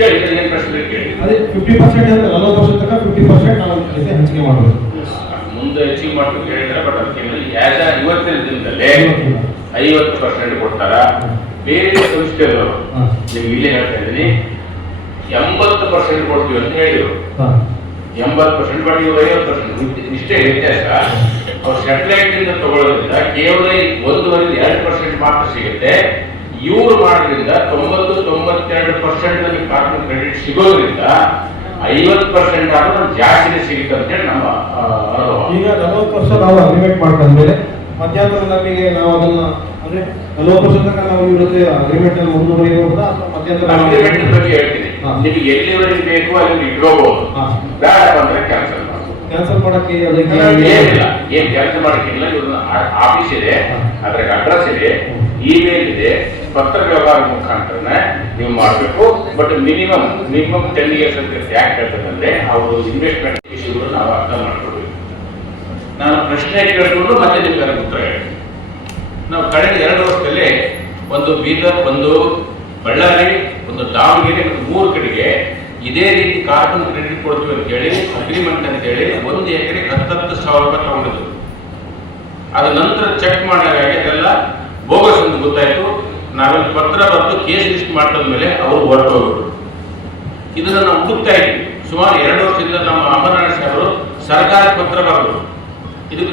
ಕೇಳಿ ಏನು ಪ್ರಶ್ನೆ ಕೇಳಿ. ಅದೇ ಫಿಫ್ಟಿ ಪರ್ಸೆಂಟ್ ಅಂದ್ರೆ ನಲವತ್ತು ವರ್ಷ ತನಕ ಫಿಫ್ಟಿ ಪರ್ಸೆಂಟ್ ನಾವು ಜೊತೆ ಹಂಚಿಕೆ ಮಾಡಬೇಕು ಮುಂದೆ ಅಚೀವ್ ಮಾಡ್ಬೇಕು ಹೇಳಿದ್ರೆ ಬಟ್ ಅದಕ್ಕೆ ಆಸ್ ಇವತ್ತಿನ ದಿನದಲ್ಲಿ ಐವತ್ತು ಪರ್ಸೆಂಟ್ ಕೊಡ್ತಾರ? ಬೇರೆ ಸಂಸ್ಥೆಗಳು ಹಾಂ. ನಿಮ್ಗೆ ಇಲ್ಲೇ ಹೇಳ್ತಾ ಇದ್ದೀನಿ. ಎಂಬತ್ತು ಪರ್ಸೆಂಟ್ ಕೊಡ್ತೀವಿ ಅಂತ ಹೇಳಿದ್ರು. ಎಂಬತ್ತು ಪರ್ಸೆಂಟ್ ಬಟ್ ಇವರು ಐವತ್ತು ಪರ್ಸೆಂಟ್ ಇಷ್ಟೇ ವ್ಯತ್ಯಾಸ. ಅವ್ರು ಸ್ಯಾಟಲೈಟ್ ಇಂದ ತಗೊಳ್ಳೋದ್ರಿಂದ ಕೇವಲ ಒಂದೂವರೆ ಎರಡು ಪರ್ಸೆಂಟ್ ಮಾತ್ರ ಸಿಗುತ್ತೆ. ಇವ್ರು ಮಾಡೋದ್ರಿಂದ ತೊಂಬತ್ತು ತೊಂಬತ್ತೆರಡು ಪರ್ಸೆಂಟ್ ನಮಗೆ ಕಾರ್ಪೊರೇಟ್ ಕ್ರೆಡಿಟ್ ಸಿಗೋದ್ರಿಂದ ಐವತ್ತು ಪರ್ಸೆಂಟ್ ಆದ್ರೂ ನಮ್ಗೆ ಜಾಸ್ತಿನೇ ಸಿಗುತ್ತೆ ಅಂತೇಳಿ ನಮ್ಮ ಅನುಭವ. ಈಗ ನಲವತ್ತು ವರ್ಷ ನಾವು ಅಗ್ರಿಮೆಂಟ್ ಮಾಡ್ಕೊಂಡ್ಮೇಲೆ ಮಧ್ಯಾಹ್ನ ನಮಗೆ ನಾವು ಅದನ್ನ ಅಂದ್ರೆ ನಲವತ್ತು ವರ್ಷ ತನಕ ನಾವು ಇವ್ರ ಜೊತೆ ಅಗ್ರಿಮೆಂಟ್ ಅನ್ನು ಮುಂದುವರಿಯಬಹುದಾ ಅಥವಾ ಮಧ್ಯಾಹ್ನ ಅಗ್ರಿಮೆಂಟ್ ಬಗ್ಗೆ ಹೇಳ್ತೀನಿ. ನಿಮಗೆ ಎಲ್ಲಿವರೆಗೆ ಬೇಕು ಅಲ್ಲಿ ಇಟ್ಕೋಬಹುದು. ಬೇಡ ಬಂದ್ರೆ ಕ್ಯಾನ್ಸಲ್ ಕ್ಯಾನ್ಸಲ್ ಮಾಡಕ್ಕೆ ಅದಕ್ಕೆ ಏನಿಲ್ಲ. ಏನ್ ಕೆಲಸ ಮಾಡಕ್ಕಿಲ್ಲ ಇವ್ರನ್ನ ಆಫೀಸ್ ಇದೆ. ಅದ್ರಾಗ ಅಡ್ರೆಸ್ ಇದೆ. ಇಮೇಲ್ ಇದೆ. ಪತ್ರ ವ್ಯವಹಾರ ಮುಖಾಂತರ ನೀವು ಮಾಡಬೇಕು. But minimum minimum ten years ಅಂತ ಯಾಕೆ ಹೇಳ್ಬೇಕಂದ್ರೆ ಅವರು ಇನ್ವೆಸ್ಟ್ಮೆಂಟ್ ಇಶ್ಯೂ ನಾವು ಅರ್ಥ ಮಾಡ್ಕೊಳ್ಬೇಕು. ನಾನು ಪ್ರಶ್ನೆ ಕೇಳಿಕೊಂಡು ಮತ್ತೆ ನಿಮ್ಗೆ ಉತ್ತರ ಹೇಳ್ತೀನಿ ನಾವು ಕಳೆದ ಎರಡು ವರ್ಷದಲ್ಲಿ ಒಂದು ಬೀದರ್, ಒಂದು ಬಳ್ಳಾರಿ, ಒಂದು ದಾವಣಗೆರೆ ಮತ್ತು ಮೂರು ಕಡೆಗೆ ಇದೇ ರೀತಿ ಕಾರ್ಬನ್ ಕ್ರೆಡಿಟ್ ಕೊಡ್ತೀವಿ ಅಂತ ಹೇಳಿ ಅಗ್ರಿಮೆಂಟ್ ಅಂತ ಹೇಳಿ ಒಂದು ಎಕರೆ ಹತ್ತತ್ತು ಸಾವಿರ ರೂಪಾಯಿ ತಗೊಂಡಿದ್ರು ಅದ ನಂತರ ಚೆಕ್ ಮಾಡಿದಾಗ ಅದೆಲ್ಲ ಬೋಗಸ್ ಅಂತ ಗೊತ್ತಾಯಿತು. ನಾವೆಲ್ಲ ಪತ್ರ ಬರೆದು ಕೇಸ್ ಲಿಸ್ಟ್ ಮಾಡಿದ್ಮೇಲೆ ಅವರು ಹೊರಟೋಗ್ಬಿಟ್ರು. ಇದನ್ನು ನಾವು ಹುಡುಕ್ತಾ ಇದ್ವಿ. ಸುಮಾರು ಎರಡು ವರ್ಷದಿಂದ ನಮ್ಮ ಅಮರನಾಥ ಸಾಹೇಬರು ಸರ್ಕಾರಿ ಪತ್ರ ಬರೆದ್ರು ಇದಕ್ಕೆ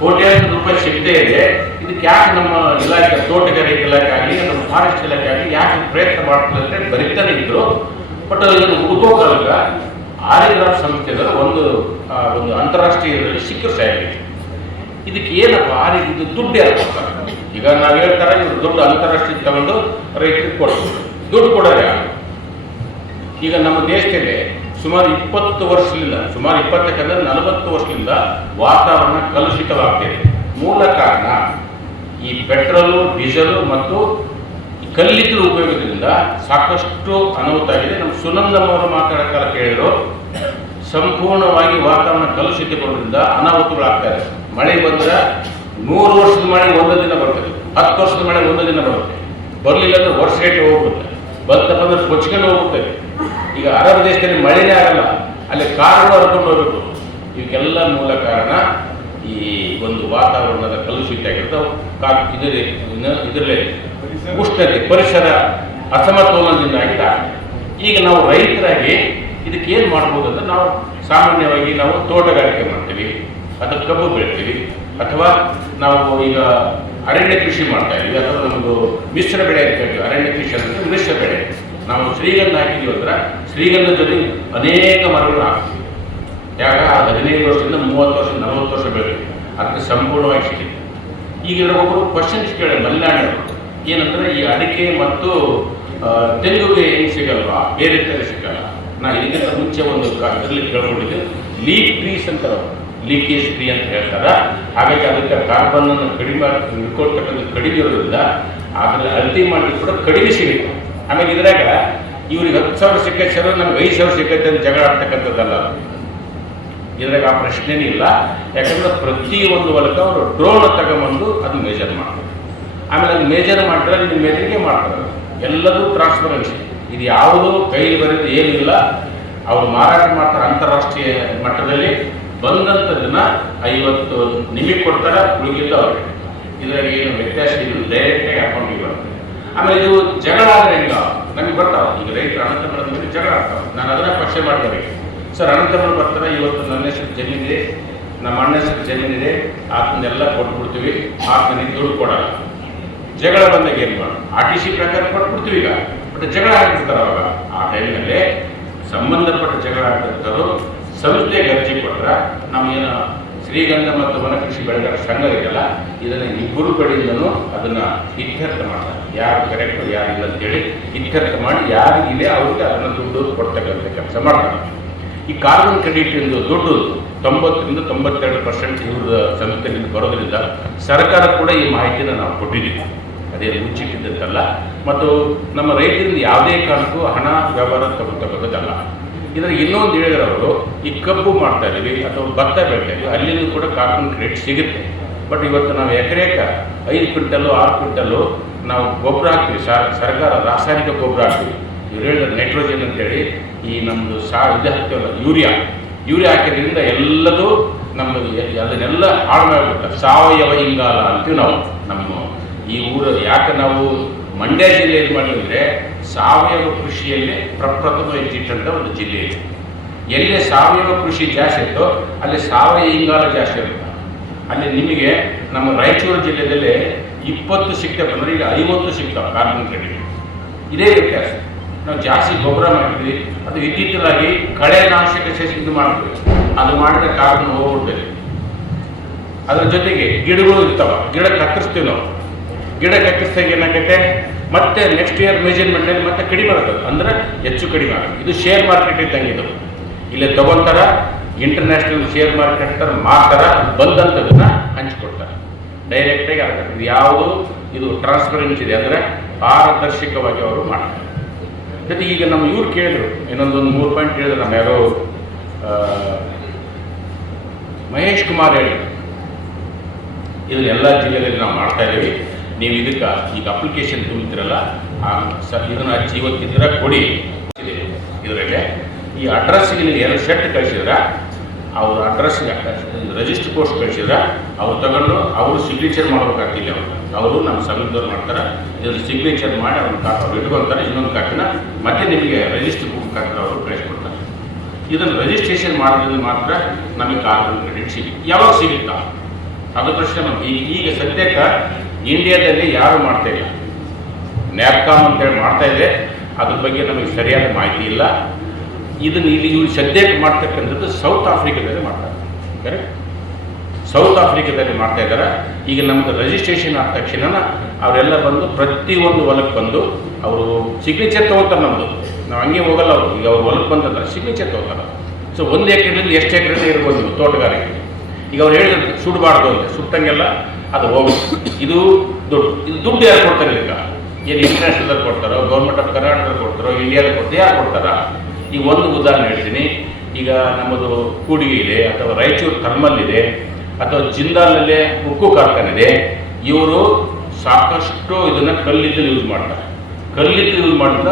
ಕೋಟ್ಯಾಂತರ ರೂಪಾಯಿ ಶಕ್ತಿ ಇದೆ. ಇದಕ್ಕೆ ಯಾಕೆ ನಮ್ಮ ಇಲಾಖೆ, ತೋಟಗಾರಿಕೆ ಇಲಾಖೆ ಆಗಲಿ, ನಮ್ಮ ಫಾರೆಸ್ಟ್ ಇಲಾಖೆ ಆಗಲಿ ಯಾಕೆ ಪ್ರಯತ್ನ ಮಾಡ್ತಾರೆ ಅಂತ ಬರೀತಾನೆ ಇದ್ರು. ಬಟ್ ಇದನ್ನು ಹುಡುಕೋಕಾಗ ಆರ್ಯಗ್ರಾಫ್ ಸಂಸ್ಥೆಗಳ ಒಂದು ಒಂದು ಅಂತಾರಾಷ್ಟ್ರೀಯದಲ್ಲಿ ಸಿಕ್ಕರು ಸಾಹೇಬರಿಗೆ. ಇದಕ್ಕೆ ಏನಪ್ಪ? ಆರ್ಯ ಇದು ದುಡ್ಡು ಕೊಡ್ತಾರೆ ಈಗ ನಾವು ಹೇಳ್ತಾರೆ ಇವ್ರು ದುಡ್ಡು ಅಂತಾರಾಷ್ಟ್ರೀಯ ತಗೊಂಡು ರೈತರಿಗೆ ಕೊಡ್ತಾರೆ. ದುಡ್ಡು ಕೊಡೋರು ಈಗ ನಮ್ಮ ದೇಶದಲ್ಲಿ ಸುಮಾರು ಇಪ್ಪತ್ತು ವರ್ಷದಿಂದ, ಸುಮಾರು ಇಪ್ಪತ್ತಕ್ಕಂದ್ರೆ ನಲವತ್ತು ವರ್ಷದಿಂದ ವಾತಾವರಣ ಕಲುಷಿತವಾಗ್ತಿದೆ. ಮೂಲ ಕಾರಣ ಈ ಪೆಟ್ರೋಲು, ಡೀಸೆಲು ಮತ್ತು ಕಲ್ಲಿದ್ದಲು ಉಪಯೋಗದಿಂದ ಸಾಕಷ್ಟು ಅನಾಹುತ ಆಗಿದೆ ನಮ್ಮ ಸುನಂದಮ್ಮವರು ಮಾತಾಡೋ ಕಾಲ ಕೇಳಿದ್ರು, ಸಂಪೂರ್ಣವಾಗಿ ವಾತಾವರಣ ಕಲುಷಿತಗೊಂಡ್ರಿಂದ ಅನಾಹುತಗಳಾಗ್ತಾ ಇದೆ. ಮಳೆ ಬಂದ್ರೆ ನೂರು ವರ್ಷದ ಮಳೆ ಒಂದು ದಿನ ಬರ್ತದೆ ಹತ್ತು ವರ್ಷದ ಮಳೆ ಒಂದು ದಿನ ಬರುತ್ತೆ. ಬರಲಿಲ್ಲ ಅಂದ್ರೆ ವರ್ಷ ಹೋಗುತ್ತೆ ಬಂತಪ್ಪ ಅಂದ್ರೆ ಕೊಚ್ಕೊಂಡು ಹೋಗುತ್ತೆ. ಈಗ ಅರಬ್ ದೇಶದಲ್ಲಿ ಮಳೆನೇ ಆಗಲ್ಲ. ಅಲ್ಲಿ ಕಾರುಗಳು ಹರ್ಕೊಂಡು ಹೋಗಬೇಕು. ಇವಕ್ಕೆಲ್ಲ ಮೂಲ ಕಾರಣ ಈ ಒಂದು ವಾತಾವರಣದ ಕಲುಷಿತ ಆಗಿರ್ತಾವೆ ಕಾ ಇದರಲ್ಲಿ ಇದರಲ್ಲಿ ಉಷ್ಣತೆ, ಪರಿಸರ ಅಸಮತೋಲನದಿಂದಾಗಿ ಆಗಿದೆ. ಈಗ ನಾವು ರೈತರಾಗಿ ಇದಕ್ಕೆ ಏನು ಮಾಡ್ಬೋದು ಅಂದ್ರೆ ನಾವು ಸಾಮಾನ್ಯವಾಗಿ ನಾವು ತೋಟಗಾರಿಕೆ ಮಾಡ್ತೀವಿ. ಅದಕ್ಕೆ ಕಬ್ಬು ಬೆಳಿತೀವಿ. ಅಥವಾ ನಾವು ಈಗ ಅರಣ್ಯ ಕೃಷಿ ಮಾಡ್ತಾ ಇದ್ದೀವಿ ಅಥವಾ ನಮ್ಮದು ಮಿಶ್ರ ಬೆಳೆ ಅಂತ ಹೇಳ್ತೀವಿ ಅರಣ್ಯ ಕೃಷಿ ಅಂದರೆ ಮಿಶ್ರ ಬೆಳೆ. ನಾವು ಶ್ರೀಗಂಧ ಹಾಕಿದ್ದೀವಿ ಅಂದ್ರೆ ಶ್ರೀಗಂಧ ಜೊತೆ ಅನೇಕ ಮರಗಳು ಹಾಕ್ತೀವಿ ಯಾಕ ಅದು ಹದಿನೈದು ವರ್ಷದಿಂದ ಮೂವತ್ತು ವರ್ಷ ನಲವತ್ತು ವರ್ಷ ಬೆಳೆ ಅದಕ್ಕೆ ಸಂಪೂರ್ಣವಾಗಿ ಸಿಕ್ಕಿದೆ ಈಗ ಒಬ್ಬರು ಕ್ವಶನ್ಸ್ ಕೇಳಿ ಮಲೆನಾಡಿನವರು ಏನಂದ್ರೆ ಈ ಅಡಿಕೆ ಮತ್ತು ಆ, ತೆಂಗುಗೆ ಏನು ಸಿಗಲ್ವಾ? ಬೇರೆ ಥರ ಸಿಗಲ್ಲ. ನಾ ಇದಕ್ಕಿಂತ ಮುಂಚೆ ಒಂದು ಇದರಲ್ಲಿ ಕೇಳ್ಕೊಂಡಿದ್ದೆ ಲೀಕ್ ಟ್ರೀಸ್ ಅಂತಾರೆ ಲೀಕೇಜ್ ಫ್ರೀ ಅಂತ ಹೇಳ್ತಾರೆ. ಹಾಗಾಗಿ ಅದಕ್ಕೆ ಕಾರ್ಬನ್ ಅನ್ನು ಕಡಿಮೆ ಹಿಡ್ಕೊಳ್ತಕ್ಕಂಥ ಕಡಿಮೆ ಇರೋದ್ರಿಂದ ಆಮೇಲೆ ಅಳತಿ ಮಾಡಿ ಕೂಡ ಕಡಿಮೆ ಸಿಗುತ್ತೆ ಆಮೇಲೆ ಇದ್ರಾಗ ಇವ್ರಿಗೆ ಹತ್ತು ಸಾವಿರ ಸಿಕ್ಕೈತೆ ಸರ್ ನಮ್ಗೆ ಐದು ಸಾವಿರ ಸಿಕ್ಕೈತೆ ಅಂತ ಜಗಳ ಆಡ್ತಕ್ಕಂಥದ್ದಲ್ಲ ಇದ್ರಾಗ ಆ ಪ್ರಶ್ನೆನೇ ಇಲ್ಲ. ಯಾಕಂದ್ರೆ ಪ್ರತಿ ಒಂದು ಹೊಲಕ್ಕೆ ಅವರು ಡ್ರೋನ್ ತಗೊಂಬಂದು ಅದು ಮೇಜರ್ ಮಾಡ್ತಾರೆ. ಆಮೇಲೆ ಅದು ಮೇಜರ್ ಮಾಡಿದ್ರೆ ನಿಮ್ಮ ಮೆದರಿಗೆ ಮಾಡ್ತಾರೆ. ಎಲ್ಲದೂ ಟ್ರಾನ್ಸ್ಪರೆನ್ಸಿ ಇದು ಯಾವುದೂ ಕೈಲಿ ಬರೆದು ಏನಿಲ್ಲ. ಅವರು ಮಾರಾಟ ಮಾಡ್ತಾರೆ ಅಂತಾರಾಷ್ಟ್ರೀಯ ಮಟ್ಟದಲ್ಲಿ. ಬಂದಂಥದ್ದನ್ನ ಐವತ್ತು ನಿಮಗೆ ಕೊಡ್ತಾರೆ ಉಳಿಗಿದ್ದು ಅವ್ರಿಗೆ. ಇದರಲ್ಲಿ ಏನು ವ್ಯತ್ಯಾಸ ಇಲ್ಲ ಡೈರೆಕ್ಟಾಗಿ ಅಕೌಂಟಿಗೆ ಬರುತ್ತೆ. ಆಮೇಲೆ ಇದು ಜಗಳ ಆದ್ರೆ ಹೆಂಗ? ನಮಗೆ ಬರ್ತಾವ ಈಗ ರೈತರು ಅನಂತ ಮೇಲೆ ಜಗಳ ಆಗ್ತಾವ. ನಾನು ಅದನ್ನ ಪಕ್ಷೆ ಮಾಡಬೇಕು ಸರ್ ಅನಂತಪುರ ಬರ್ತಾರೆ, ಇವತ್ತು ನನ್ನ ಹೆಸರು ಜಮೀನಿದೆ ನಮ್ಮ ಅಣ್ಣ ಹೆಸರು ಜಮೀನಿದೆ ಆತನೆಲ್ಲ ಕೊಟ್ಬಿಡ್ತೀವಿ ಆತನಿಗೆ ದುಡ್ಡು ಕೊಡಲ್ಲ. ಜಗಳ ಬಂದಾಗ ಏನು ಮಾಡೋಣ ಆರ್ ಟಿ ಸಿ ಪ್ರಕಾರ ಕೊಟ್ಬಿಡ್ತೀವಿ ಈಗ. ಬಟ್ ಜಗಳ ಆಗಿರ್ತಾರೆ ಅವಾಗ. ಆ ಟೈಮ್ನಲ್ಲಿ ಸಂಬಂಧಪಟ್ಟ ಜಗಳ ಆಗ್ತಿರ್ತಾರೋ ಸಂಸ್ಥೆಗೆ ಅರ್ಜಿ ಕೊಟ್ರೆ ನಮಗೇನು ಶ್ರೀಗಂಧ ಮತ್ತು ವನಕೃಷಿ ಬೆಳೆಗಾರ ಸಂಘ ಇದೆಯಲ್ಲ, ಇದನ್ನು ಇಬ್ಬರು ಕಡೆಯಿಂದನೂ ಅದನ್ನ ಇತ್ಯರ್ಥ ಮಾಡ್ತಾರೆ. ಯಾರು ಕರೆಕ್ಟ್ ಯಾರು ಇಲ್ಲ ಅಂತೇಳಿ ಇತ್ಯರ್ಥ ಮಾಡಿ ಯಾರಿಗಿದೆ ಅವ್ರಿಗೆ ಅದನ್ನು ದುಡ್ಡು ಕೊಡ್ತಕ್ಕಂಥ ಕೆಲಸ ಮಾಡ್ತಾರೆ. ಈ ಕಾರ್ಬನ್ ಕ್ರೆಡಿಟ್ ಎಂದು ದುಡ್ಡು ತೊಂಬತ್ತರಿಂದ ತೊಂಬತ್ತೆರಡು ಪರ್ಸೆಂಟ್ ಇವ್ರ ಸಂಸ್ಥೆಯಿಂದ ಬರೋದ್ರಿಂದ ಸರ್ಕಾರ ಕೂಡ ಈ ಮಾಹಿತಿನ ನಾವು ಕೊಟ್ಟಿದ್ದೀವಿ. ಅದೇ ಮುಚ್ಚಿಟ್ಟಿದ್ದಲ್ಲ ಮತ್ತು ನಮ್ಮ ರೈತರಿಂದ ಯಾವುದೇ ಕಾರಣಕ್ಕೂ ಹಣ, ವ್ಯವಹಾರ ತಗೊಳ್ತಕ್ಕಂಥದ್ದಲ್ಲ ಇದರ ಇನ್ನೊಂದು ಹೇಳಿದ್ರೆ ಅವರು, ಈ ಕಬ್ಬು ಮಾಡ್ತಾ ಇದೀವಿ ಅಥವಾ ಭತ್ತ ಬೆಳಿತಾ ಇದೀವಿ ಅಲ್ಲಿಂದ ಕೂಡ ಕಾರ್ಬನ್ ಕ್ರೆಡಿಟ್ ಸಿಗುತ್ತೆ. ಬಟ್ ಇವತ್ತು ನಾವು ಎಕರೆಕ ಐದು ಕ್ವಿಂಟಲ್ಲು, ಆರು ಕ್ವಿಂಟಲ್ಲು ನಾವು ಗೊಬ್ಬರ ಹಾಕ್ತೀವಿ ಸರ್ ಸರ್ಕಾರ ರಾಸಾಯನಿಕ ಗೊಬ್ಬರ ಹಾಕ್ತೀವಿ. ಇವ್ರು ಹೇಳಿದ್ರೆ ನೈಟ್ರೋಜನ್ ಅಂತೇಳಿ, ಈ ನಮ್ಮದು ಸಾ, ಇದು ಹಾಕ್ತೀವಲ್ಲ ಯೂರಿಯಾ. ಯೂರಿಯಾ ಹಾಕಿದ್ರಿಂದ ಎಲ್ಲದೂ ನಮ್ಮದು ಅದನ್ನೆಲ್ಲ ಹಾಳು ಮಾಡಿಬಿಡ್ತಾರೆ ಸಾವಯವ ಇಂಗಾಲ ಅಂತೀವಿ ನಾವು, ನಮ್ಮ ಈ ಊರಲ್ಲಿ. ಯಾಕೆ ನಾವು ಮಂಡ್ಯ ಜಿಲ್ಲೆಯಲ್ಲಿ ಮಾಡಿದ್ರೆ ಸಾವಯವ ಕೃಷಿಯಲ್ಲಿ ಪ್ರಪ್ರಥಮ ಇಟ್ಟಿಟ್ಟಂಥ ಒಂದು ಜಿಲ್ಲೆ ಎಲ್ಲಿ ಸಾವಯವ ಕೃಷಿ ಜಾಸ್ತಿ ಇತ್ತೋ ಅಲ್ಲಿ ಸಾವಯವ ಇಂಗಾಲ ಜಾಸ್ತಿ ಇರುತ್ತೆ. ಅಲ್ಲಿ ನಿಮಗೆ ನಮ್ಮ ರಾಯಚೂರು ಜಿಲ್ಲೆಯಲ್ಲಿ ಇಪ್ಪತ್ತು ಸಿಗ್ತವೆ ಅಂದ್ರೆ ಈಗ ಐವತ್ತು ಸಿಗ್ತವೆ ಕಾರ್ಬನ್ ಕ್ರೆಡಿಟ್. ಇದೇ ವ್ಯತ್ಯಾಸ. ನಾವು ಜಾಸ್ತಿ ಗೊಬ್ಬರ ಮಾಡಿದ್ವಿ, ಅದು ಇತ್ತೀಚಲಾಗಿ ಕಳೆನಾಶಕ ನಾಶಕ ಇದು ಮಾಡ್ತೀವಿ. ಅದು ಮಾಡಿದ್ರೆ ಕಾರ್ಬನ್ ಹೋಗ್ಬಿಡ್ತದೆ. ಅದ್ರ ಜೊತೆಗೆ ಗಿಡಗಳು ಇರ್ತಾವ. ಗಿಡ ಕತ್ತರಿಸ್ತೀವಿ ನಾವು. ಗಿಡ ಕತ್ತರಿಸಿದಾಗ ಏನಾಗೈತೆ ಮತ್ತೆ ನೆಕ್ಸ್ಟ್ ಇಯರ್ ಮೆಜರ್ಮೆಂಟಲ್ಲಿ ಮತ್ತೆ ಕಡಿಮೆ ಆಗುತ್ತೆ ಅಂದ್ರೆ ಹೆಚ್ಚು ಕಡಿಮೆ ಆಗುತ್ತೆ. ಇದು ಶೇರ್ ಮಾರ್ಕೆಟ್ ಇದ್ದಂಗೆ ಇದು. ಇಲ್ಲಿ ತಗೊಂತಾರ ಇಂಟರ್ನ್ಯಾಷನಲ್ ಶೇರ್ ಮಾರ್ಕೆಟ್ ತರ ಮಾಡ್ತಾರ ಬಂದಂಥದನ್ನ ಹಂಚ್ಕೊಡ್ತಾರೆ. ಡೈರೆಕ್ಟಾಗಿ ಆಗ್ತದೆ ಇದು ಯಾವುದು? ಇದು ಟ್ರಾನ್ಸ್ಪರೆನ್ಸಿ ಇದೆ. ಅಂದರೆ ಪಾರದರ್ಶಕವಾಗಿ ಅವರು ಮಾಡ್ತಾರೆ. ಜೊತೆ ಈಗ ನಮ್ಮ ಇವ್ರು ಕೇಳಿದ್ರು, ಇನ್ನೊಂದೊಂದು ಮೂರು ಪಾಯಿಂಟ್ ಕೇಳಿದ್ರು ನಮ್ಮ ಯಾರೋ ಮಹೇಶ್ ಕುಮಾರ್ ಹೇಳಿ. ಇದನ್ನೆಲ್ಲ ಜಿಲ್ಲೆಯಲ್ಲಿ ನಾವು ಮಾಡ್ತಾ ಇದ್ದೀವಿ. ನೀವು ಇದಕ್ಕೆ ಈಗ ಅಪ್ಲಿಕೇಶನ್ ತುಂಬಿದ್ರಲ್ಲ, ಆ ಸ ಇದನ್ನು ಹಚ್ಚಿ ಇವತ್ತಿದ್ರೆ ಕೊಡಿ. ಇದರಲ್ಲಿ ಈ ಅಡ್ರೆಸ್ಗೆ ನೀವು ಎರಡು ಸೆಟ್ ಕಳಿಸಿದ್ರೆ, ಅವ್ರ ಅಡ್ರೆಸ್ಗೆ ರಿಜಿಸ್ಟರ್ ಪೋಸ್ಟ್ ಕಳಿಸಿದ್ರೆ, ಅವ್ರು ತಗೊಂಡು ಅವರು ಸಿಗ್ನೇಚರ್ ಮಾಡಬೇಕಾಗ್ತಿಲ್ಲ ಅವರು ನಮ್ಮ ಸಂಘದವ್ರು ಮಾಡ್ತಾರೆ ಇದ್ರ ಸಿಗ್ನೇಚರ್ ಮಾಡಿ ಅವ್ರ ಕಾಪಿ ಅವ್ರು ಇಟ್ಕೊತಾರೆ, ಇನ್ನೊಂದು ಕಾಪಿನ ಮತ್ತೆ ನಿಮಗೆ ರಿಜಿಸ್ಟರ್ ಬುಕ್ ಅವರು ಅವರು ಕಳಿಸ್ಕೊಡ್ತಾರೆ ಇದನ್ನು ರಿಜಿಸ್ಟ್ರೇಷನ್ ಮಾಡೋದ್ರಿಂದ ಮಾತ್ರ ನಮಗೆ ಕಾರ್ಡ್ ಕ್ರೆಡಿಟ್ ಸಿಗುತ್ತೆ. ಯಾವಾಗ ಸಿಗುತ್ತಾ? ಅದು ಪ್ರಶ್ನೆ ಈಗ ಸದ್ಯಕ್ಕೆ ಇಂಡಿಯಾದಲ್ಲಿ ಯಾರು ಮಾಡ್ತಾ ಇಲ್ಲ? ನ್ಯಾಪ್ಕಾಮ್ ಅಂತೇಳಿ ಮಾಡ್ತಾ ಇದೆ. ಅದ್ರ ಬಗ್ಗೆ ನಮಗೆ ಸರಿಯಾದ ಮಾಹಿತಿ ಇಲ್ಲ. ಇದನ್ನು ಇಲ್ಲಿ ಇವ್ರು ಸದ್ಯಕ್ಕೆ ಮಾಡ್ತಕ್ಕಂಥದ್ದು ಸೌತ್ ಆಫ್ರಿಕಾದಲ್ಲಿ ಮಾಡ್ತಾರೆ. ಕರೆಕ್ಟ್ ಸೌತ್ ಆಫ್ರಿಕಾದಲ್ಲಿ ಮಾಡ್ತಾ ಇದ್ದಾರೆ. ಈಗ ನಮ್ದು ರಿಜಿಸ್ಟ್ರೇಷನ್ ಆದ ತಕ್ಷಣ ಅವರೆಲ್ಲ ಬಂದು ಪ್ರತಿಯೊಂದು ಹೊಲಕ್ಕೆ ಬಂದು ಅವರು ಸಿಗ್ನೇಚರ್ ತೊಗೋತಾರೆ ನಮ್ಮದು ನಾವು ಹಂಗೆ ಹೋಗಲ್ಲ ಅವರು. ಈಗ ಅವ್ರು ಹೊಲಕ್ಕೆ ಬಂದಂತಾರೆ ಸಿಗ್ನೇಚರ್ ತೊಗೋತಾರೆ. ಸೊ ಒಂದು ಎಕರೆದಿಂದ ಎಷ್ಟು ಎಕರೆ ಇರ್ಬೋದು ತೋಟಗಾರಿಕೆ? ಈಗ ಅವ್ರು ಹೇಳಿದ್ರು, ಸುಡಬಾರ್ದು ಅಂತ. ಸುಟ್ಟಂಗೆಲ್ಲ ಅದು ಹೋಗುತ್ತೆ ಇದು ದುಡ್ಡು. ಇದು ದುಡ್ಡು ಯಾರು ಕೊಡ್ತಾರೆ ಇದಕ್ಕೆ ಏನು ಇಂಟರ್ನ್ಯಾಷನಲ್ ಕೊಡ್ತಾರೋ ಗೌರ್ಮೆಂಟ್ ಆಫ್ ಕರ್ನಾಟಕದಲ್ಲಿ ಕೊಡ್ತಾರೋ ಇಂಡಿಯಾದಲ್ಲಿ ಕೊಡ್ತಾರೆ, ಯಾರು ಕೊಡ್ತಾರ? ಈಗ ಒಂದು ಉದಾಹರಣೆ ಹೇಳ್ತೀನಿ. ಈಗ ನಮ್ಮದು ಕೂಡಿಗೆ ಇದೆ ಅಥವಾ ರಾಯಚೂರು ಥರ್ಮಲ್ ಇದೆ ಅಥವಾ ಜಿಂದಾಲಲ್ಲೇ ಉಕ್ಕು ಕಾರ್ಖಾನೆ ಇದೆ ಇವರು ಸಾಕಷ್ಟು ಇದನ್ನು ಕಲ್ಲಿದ್ದಲು ಯೂಸ್ ಮಾಡ್ತಾರೆ. ಕಲ್ಲಿದ್ದು ಯೂಸ್ ಮಾಡಿದ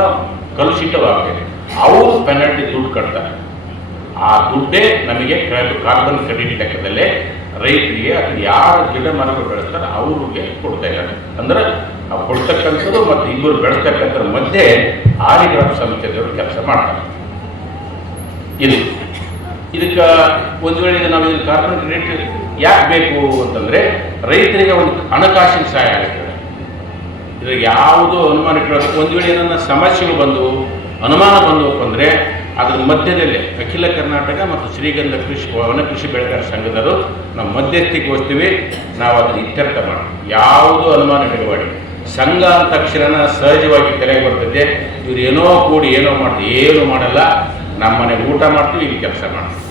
ಕಲುಷಿತವಾಗ್ತದೆ ಅವರು ಪೆನಾಲ್ಟಿ ದುಡ್ಡು ಕಟ್ತಾರೆ. ಆ ದುಡ್ಡೇ ನಮಗೆ ಕಾರ್ಬನ್ ಕ್ರೆಡಿಟ್ ಲೆಕ್ಕದಲ್ಲೇ ರೈತರಿಗೆ ಅಥವಾ ಯಾರು ಗಿಡ ಮರಗಳು ಬೆಳೆಸ್ತಾರೆ ಅವ್ರಿಗೆ ಕೊಡ್ತಾ ಇದ್ದಾರೆ ಅಂದ್ರೆ ಆ ಕೊಡ್ತಕ್ಕಂಥದ್ದು ಮತ್ತು ಇಬ್ಬರು ಬೆಳೆಸ್ತಕ್ಕಂಥದ್ರ ಮಧ್ಯೆ ಆರಿಗ್ರಾಮ ಸಮಿತಿಯವರು ಕೆಲಸ ಮಾಡ್ತಾರೆ. ಇದು. ಇದಕ್ಕೆ ಒಂದು ವೇಳೆ ನಾವು ಇದು ಕಾರ್ಬನ್ ಕ್ರೆಡಿಟ್ ಯಾಕೆ ಬೇಕು ಅಂತಂದ್ರೆ ರೈತರಿಗೆ ಒಂದು ಹಣಕಾಸಿನ ಸಹಾಯ ಆಗುತ್ತೆ. ಇದ್ರಾಗ ಯಾವುದು ಅನುಮಾನ ಇಟ್ಕೊಳ್ಳೋದು ಒಂದು ವೇಳೆ ಏನನ್ನ ಸಮಸ್ಯೆಗಳು ಬಂದು ಅನುಮಾನ ಬಂದು ಅಂದರೆ ಅದ್ರ ಮಧ್ಯದಲ್ಲಿ ಅಖಿಲ ಕರ್ನಾಟಕ ಮತ್ತು ಶ್ರೀಗಂಧ ಕೃಷಿ, ವನ ಕೃಷಿ ಬೆಳೆಗಾರ ಸಂಘದವರು ನಾವು ಹೋಗ್ತೀವಿ ನಾವು ಅದನ್ನು ಇತ್ಯರ್ಥ ಮಾಡೋಣ. ಯಾವುದು ಅನುಮಾನ ಇಟ್ಕೋಬೇಡಿ ಸಂಘ ಅಂತ ಅಕ್ಷರನ ಸಹಜವಾಗಿ ತಲೆಗೆ ಬರ್ತದೆ. ಇವ್ರು ಏನೋ ಕೂಡಿ ಏನೋ ಮಾಡ್ತೀವಿ ಏನು ಮಾಡಲ್ಲ. ನಮ್ಮನೆ ಊಟ ಮಾಡ್ತೀವಿ, ಇಲ್ಲಿ ಕೆಲಸ ಮಾಡ್ತೀವಿ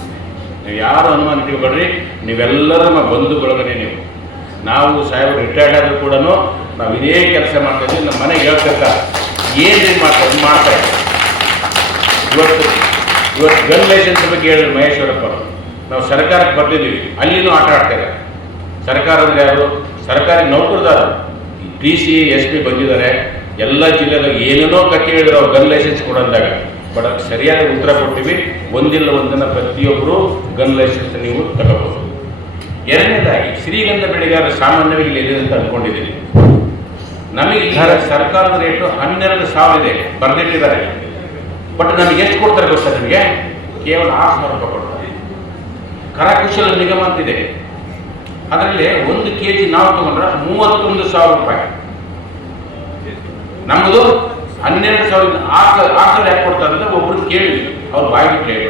ನೀವು ಯಾರು ಅನುಮಾನ ಇಟ್ಕೊಬೇಡ್ರಿ ನೀವೆಲ್ಲರೂ ನಮ್ಮ ಬಂಧು ನೀವು. ನಾವು ಸಾಹೇಬರು ರಿಟೈರ್ಡ್ ಆದರೂ ಕೂಡ ನಾವು ಇದೇ ಕೆಲಸ ಮಾಡ್ತಾ ಇದ್ದೀವಿ. ನಮ್ಮ ಮನೆಗೆ ಹೇಳ್ತಿರ್ತಾರೆ. ಏನು ಮಾಡ್ತಾ ಮಾಡ್ತಾ ಇದ್ದೀವಿ ಇವತ್ತು ಇವತ್ತು ಗನ್ ಲೈಸೆನ್ಸ್ ಬಗ್ಗೆ ಹೇಳಿದ್ರು ಮಹೇಶ್ವರಪ್ಪ ನಾವು ಸರ್ಕಾರಕ್ಕೆ ಬರ್ತಿದ್ದೀವಿ. ಅಲ್ಲಿನೂ ಆಟ ಆಡ್ತಾ ಇದ್ದಾರೆ ಸರ್ಕಾರ ಅಂದರೆ ಯಾರು? ಸರ್ಕಾರಿ ನೌಕರದಾರ ಪಿ ಸಿ ಎಸ್ ಪಿ ಬಂದಿದ್ದಾರೆ. ಎಲ್ಲ ಜಿಲ್ಲೆದಾಗ ಏನೇನೋ ಕಟ್ಟಿ ಹೇಳಿದ್ರು ಅವ್ರು ಗನ್ ಲೈಸೆನ್ಸ್ ಕೊಡಂದಾಗ. ಬಟ್ ಸರಿಯಾದ ಉತ್ತರ ಕೊಡ್ತೀವಿ ಒಂದಿಲ್ಲ ಒಂದನ್ನು ಪ್ರತಿಯೊಬ್ಬರು ಗನ್ ಲೈಸೆನ್ಸ್ ನೀವು ತಗೋಬಹುದು. ಎರಡನೇದಾಗಿ, ಶ್ರೀಗಂಧ ಬೆಳೆಗಾರ ಸಾಮಾನ್ಯವಾಗಿ ಇಲ್ಲಿ ಅಂತ ಅಂದ್ಕೊಂಡಿದ್ದೀನಿ. ನಮಗೆ ಸರ್ಕಾರದ ರೇಟು ಹನ್ನೆರಡು ಸಾವಿರ ಇದೆ. ಬರೆದಿಟ್ಟಿದ್ದಾರೆ. ಬಟ್ ನಮಗೆ ಎಷ್ಟು ಕೊಡ್ತಾರೆ ಗೊತ್ತಾ ನಿಮಗೆ? ಕೇವಲ ಆರು ಸಾವಿರ ರೂಪಾಯಿ ಕೊಡ್ತಾರೆ. ಕರಕುಶಲ ನಿಗಮ ಅಂತಿದೆ. ಅದರಲ್ಲಿ ಒಂದು ಕೆ ಜಿ ನಾವು ತಗೊಂಡ್ರೆ ಮೂವತ್ತೊಂದು ಸಾವಿರ ರೂಪಾಯಿ. ನಮ್ಮದು ಹನ್ನೆರಡು ಸಾವಿರದ ಆರು ಸಾವಿರ ಆರು ಸಾವಿರ ಯಾಕೆ ಕೊಡ್ತಾರೆ ಅಂದ್ರೆ ಒಬ್ಬರು ಕೇಳಿ, ಅವ್ರು ಬಾಯಿ ಬಿಟ್ಟು ಹೇಳಿ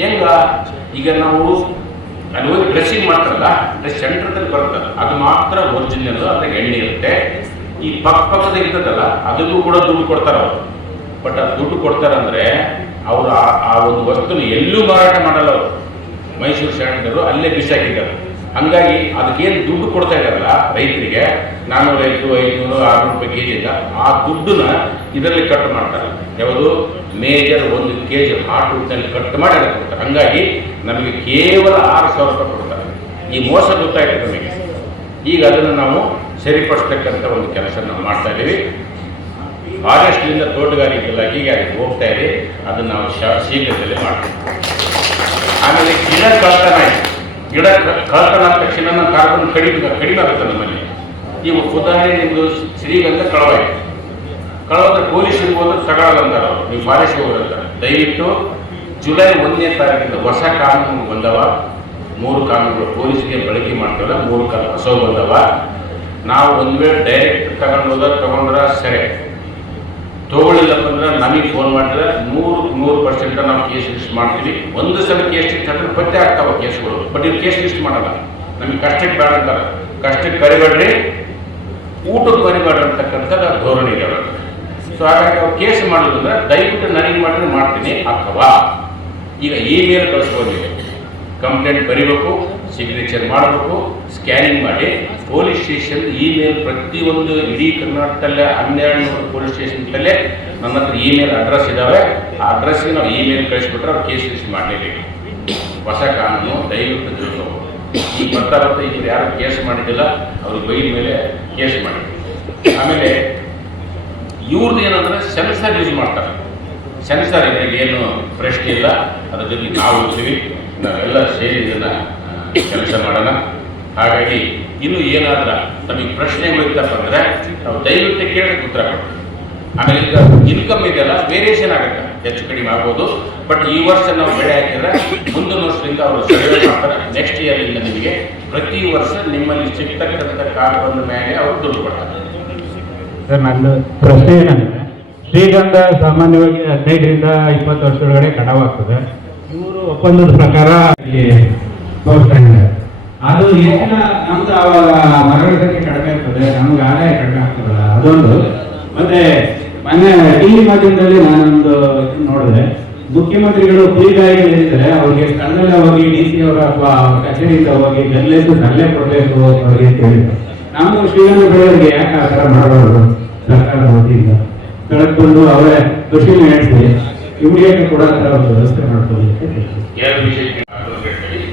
ಹೆಂಗ? ಈಗ ನಾವು ಅಲ್ಲಿ ಹೋಗಿ ಡ್ರೆಸ್ಸಿಂಗ್ ಮಾಡ್ತಾರಲ್ಲ ಸೆಂಟ್ರದಲ್ಲಿ ಬರ್ತಲ್ಲ ಅದು ಮಾತ್ರ ಒರಿಜಿನಲ್ ಅದ್ರಾಗ ಎಣ್ಣೆ ಇರುತ್ತೆ. ಈ ಪಕ್ಕ ಪಕ್ಕದಲ್ಲಿ ಇರ್ತದಲ್ಲ, ಅದಕ್ಕೂ ಕೂಡ ದುಡ್ಡು ಕೊಡ್ತಾರೆ ಅವರು. ಬಟ್ ಅದು ದುಡ್ಡು ಕೊಡ್ತಾರಂದ್ರೆ ಅವರು ಆ- ಒಂದು ವಸ್ತುನ ಎಲ್ಲೂ ಮಾರಾಟ ಮಾಡಲ್ಲ ಅವರು. ಮೈಸೂರು ಶರಣರು ಅಲ್ಲೇ ಬಿಸಾಕಿದ್ದಾರೆ ಹಂಗಾಗಿ ಅದಕ್ಕೇನು ದುಡ್ಡು ಕೊಡ್ತಾ ಇದ್ದಾರಲ್ಲ ರೈತರಿಗೆ ನಾನ್ನೂರ ಐದು ಐನೂರು, ಆರ್ನೂರು ರೂಪಾಯಿ ಕೆ ಜಿಯಿಂದ ಆ ದುಡ್ಡನ್ನ ಇದರಲ್ಲಿ ಕಟ್ ಮಾಡ್ತಾರೆ. ಯಾವುದು? ಮೇಜರ್ ಒಂದು ಕೆ ಜಿ ಹಾಟ್ನಲ್ಲಿ ಕಟ್ ಮಾಡಿ ಅದಕ್ಕೆ ಕೊಡ್ತಾರೆ. ಹಂಗಾಗಿ ನಮಗೆ ಕೇವಲ ಆರು ಸಾವಿರ ರೂಪಾಯಿ ಕೊಡ್ತಾರೆ. ಈ ಮೋಸ ಗೊತ್ತಾಯ್ತು ನಮಗೆ. ಈಗ ಅದನ್ನು ನಾವು ಸರಿಪಡಿಸ್ತಕ್ಕಂಥ ಒಂದು ಕೆಲಸ ನಾವು ಮಾಡ್ತಾ ಇದ್ದೀವಿ. ಆಗಸ್ಟ್ನಿಂದ ತೋಟಗಾರಿಕೆ ಇಲಾಖೆಗೆ ಹೋಗ್ತಾ ಇದೆ. ಅದನ್ನು ನಾವು ಶ- ಶೀಘ್ರದಲ್ಲಿ ಮಾಡ್ತೀವಿ. ಆಮೇಲೆ ಗಿಡ ಕಳ್ತನ ಗಿಡ ಕಳ್ತನ ಆದ ತಕ್ಷಣ ಕಾರ್ಬನ್ ಕಡಿಮೆ ಕಡಿಮೆ ಆಗುತ್ತೆ ನಮ್ಮಲ್ಲಿ. ಈಗ ಉದಾಹರಣೆ ನಿಮ್ಮದು ಶ್ರೀಗಂಧ ಕಳವಾಯ್ತು ಕಳವಾದ್ರೆ ಪೊಲೀಸರಿಗೆ ಹೋದ್ರೆ ತಗೊಳ್ಳಲ್ಲ ಅವರು. ನೀವು ಫಾರೆಸ್ಟ್ ಹೋಗ್ರಂತಾರೆ ದಯವಿಟ್ಟು ಜುಲೈ ಒಂದನೇ ತಾರೀಕಿಂದ ಹೊಸ ಕಾನೂನು ಬಂದವ. ಮೂರು ಕಾನೂನುಗಳು ಪೊಲೀಸ್ಗೆ ಬಳಕೆ ಮಾಡ್ತಾರೆ ಮೂರು ಕಾನೂನು ಹೊಸ ಬಂದವ. ನಾವು ಒಂದು ವೇಳೆ ಡೈರೆಕ್ಟ್ ತಗೊಂಡು ಹೋದ್ರೆ ತಗೊಂಡ್ರೆ ಸರಿ. ತಗೊಳ್ಳಿಲ್ಲಪ್ಪ ಅಂದ್ರೆ ನಮಗೆ ಫೋನ್ ಮಾಡಿದ್ರೆ ನೂರು ನೂರು ಪರ್ಸೆಂಟ್ ನಾವು ಕೇಸ್ ಲಿಸ್ಟ್ ಮಾಡ್ತೀವಿ. ಒಂದು ಸಲ ಕೇಸ್ ಲಿಸ್ಟ್ ಅಂದ್ರೆ ಪತ್ತೆ ಆಗ್ತಾವ ಕೇಸ್ಗಳು. ಬಟ್ ಇದು ಕೇಸ್ ಲಿಸ್ಟ್ ಮಾಡಲ್ಲ. ನಮಗೆ ಕಷ್ಟಕ್ಕೆ ಬೇಡ ಅಂತಾರೆ. ಕಷ್ಟಕ್ಕೆ ಕರಿಬೇಡ್ರಿ. ಊಟಕ್ಕೆ ಕರಿಬೇಡ ಅಂತಕ್ಕಂಥ ಧೋರಣೆ ಇದೆ ಸೊ ಹಾಗಾಗಿ ಅವ್ರು ಕೇಸ್ ಮಾಡೋದಂದ್ರೆ ದಯವಿಟ್ಟು ನನಗೆ ಮಾಡಿದ್ರೆ ಮಾಡ್ತೀನಿ ಅಥವಾ ಈಗ ಇಮೇಲ್ ಕಳಿಸ್ಬೋದು. ನೀವು ಕಂಪ್ಲೇಂಟ್ ಬರಿಬೇಕು ಸಿಗ್ನೇಚರ್ ಮಾಡಬೇಕು ಸ್ಕ್ಯಾನಿಂಗ್ ಮಾಡಿ. ಪೊಲೀಸ್ ಸ್ಟೇಷನ್ ಇಮೇಲ್ ಪ್ರತಿಯೊಂದು ಇಡೀ ಕರ್ನಾಟಕದಲ್ಲೇ ಹನ್ನೆರಡು ನೂರು ಪೊಲೀಸ್ ಸ್ಟೇಷನ್ಗಳಲ್ಲೇ ನನ್ನ ಹತ್ರ ಇಮೇಲ್ ಅಡ್ರೆಸ್ ಇದ್ದಾವೆ ಆ ಅಡ್ರೆಸ್ಗೆ ನಾವು ಇಮೇಲ್ ಕಳಿಸ್ಬಿಟ್ರೆ ಅವ್ರು ಕೇಸ್ ರಿಜಿಸ್ಟರ್ ಮಾಡಲೇಬೇಕು. ಹೊಸ ಕಾನೂನು, ದಯವಿಟ್ಟು ತಿಳ್ಕೋಬೇಕು. ಈಗ ಬರ್ತಾ ಬರ್ತಾ ಈಗ ಯಾರು ಕೇಸ್ ಮಾಡಿದ್ದಿಲ್ಲ ಅವ್ರಿಗೆ ಬೈದ ಮೇಲೆ ಕೇಸ್ ಮಾಡಿ ಆಮೇಲೆ ಇವ್ರದ್ದು ಏನಂದ್ರೆ ಸೆನ್ಸರ್ ಯೂಸ್ ಮಾಡ್ತಾರೆ. ಸೆನ್ಸರ್ ಇದೆ ಏನು ಪ್ರಶ್ನೆ ಇಲ್ಲ, ಅದ್ರ ಜೊತೆಗೆ ನಾವು ಇರ್ತೀವಿ. ನಾವೆಲ್ಲ ಸೇರಿ ಇದನ್ನ ಕೆಲಸ ಮಾಡೋಣ. ಹಾಗಾಗಿ ಇನ್ನು ಏನಾದ್ರ ನಮಗೆ ಪ್ರಶ್ನೆಗಳು ಇತ್ತಪ್ಪ ಅಂದ್ರೆ ನಾವು ದಯವಿಟ್ಟು ಕೇಳಿ ಉತ್ತರ ಕೊಡ್ತೀವಿ. ಆಮೇಲೆ ಈಗ ಇನ್ಕಮ್ ಇದೆಯಲ್ಲ ವೇರಿಯೇಷನ್ ಆಗುತ್ತೆ. ಹೆಚ್ಚು ಕಡಿಮೆ ಆಗ್ಬೋದು. ಬಟ್ ಈ ವರ್ಷ ನಾವು ಬೆಳೆ ಹಾಕಿದ್ರೆ ಮುಂದಿನ ವರ್ಷದಿಂದ ಅವರು ಸರ್ವೆ ಮಾಡ್ತಾರೆ. ನೆಕ್ಸ್ಟ್ ಇಯರ್ನಿಂದ ನಿಮಗೆ ಪ್ರತಿ ವರ್ಷ ನಿಮ್ಮಲ್ಲಿ ಸಿಗ್ತಕ್ಕಂಥ ಕಾರ್ಬನ್ ಮೇಲೆ ಅವರು ದುಡ್ಡು ಕೊಡ್ತಾರೆ. ಸರ್, ನಂದು ಪ್ರಶ್ನೆ ಏನಂದ್ರೆ, ಶ್ರೀಗಂಧ ಸಾಮಾನ್ಯವಾಗಿ ಹದಿನೈದರಿಂದ ಇಪ್ಪತ್ತು ವರ್ಷದೊಳಗಡೆ ಕಟಾವಾಗ್ತದೆ ಇವರು ಒಪ್ಪಂದದ ಪ್ರಕಾರ ತೋರಿಸ್ತಾ ಇದ್ದಾರೆ. ಅದು ಹೆಚ್ಚಿನ ನಮ್ದು ಅವಾಗ ಮರಳ ಸಂಖ್ಯೆ ಕಡಿಮೆ ಇರ್ತದೆ ನಮ್ಗೆ ಆದಾಯ ಕಡಿಮೆ ಆಗ್ತದಲ್ಲ, ಅದೊಂದು. ಮತ್ತೆ ಮೊನ್ನೆ ಟಿವಿ ಮಾಧ್ಯಮದಲ್ಲಿ ನಾನೊಂದು ನೋಡಿದೆ. ಮುಖ್ಯಮಂತ್ರಿಗಳು ಕುರಿಗಾಯಿಗೆ ಹೇಳಿದರೆ ಅವ್ರಿಗೆ ಸ್ಥಳದಲ್ಲೇ ಹೋಗಿ ಡಿ ಸಿ ಅವರ ಅಥವಾ ಕಚೇರಿಯಿಂದ ಹೋಗಿ ಗಲ್ಲೆದ್ದು ಸಲಹೆ ಕೊಡಬೇಕು ಅವರಿಗೆ ಅಂತ ಹೇಳಿದ್ರು ಶ್ರೀಗಂಧ ಬೆಳೆಯವರಿಗೆ ಯಾಕೆ ಆ ಥರ ಮಾಡಬಾರ್ದು ಸರ್ಕಾರದ ವತಿಯಿಂದ. ಸ್ಥಳಕ್ಕೆ ಬಂದು ಅವರೇ ಖುಷಿ ನಡೆಸಿ ಇಮಿಡಿಯೇಟ್ ಕೂಡ ವ್ಯವಸ್ಥೆ ಮಾಡ್ಕೊಳ್ಳಿ ಅಂತ ಕೇಳ್ತೀನಿ. ಎರಡು ವಿಷಯಕ್ಕೆ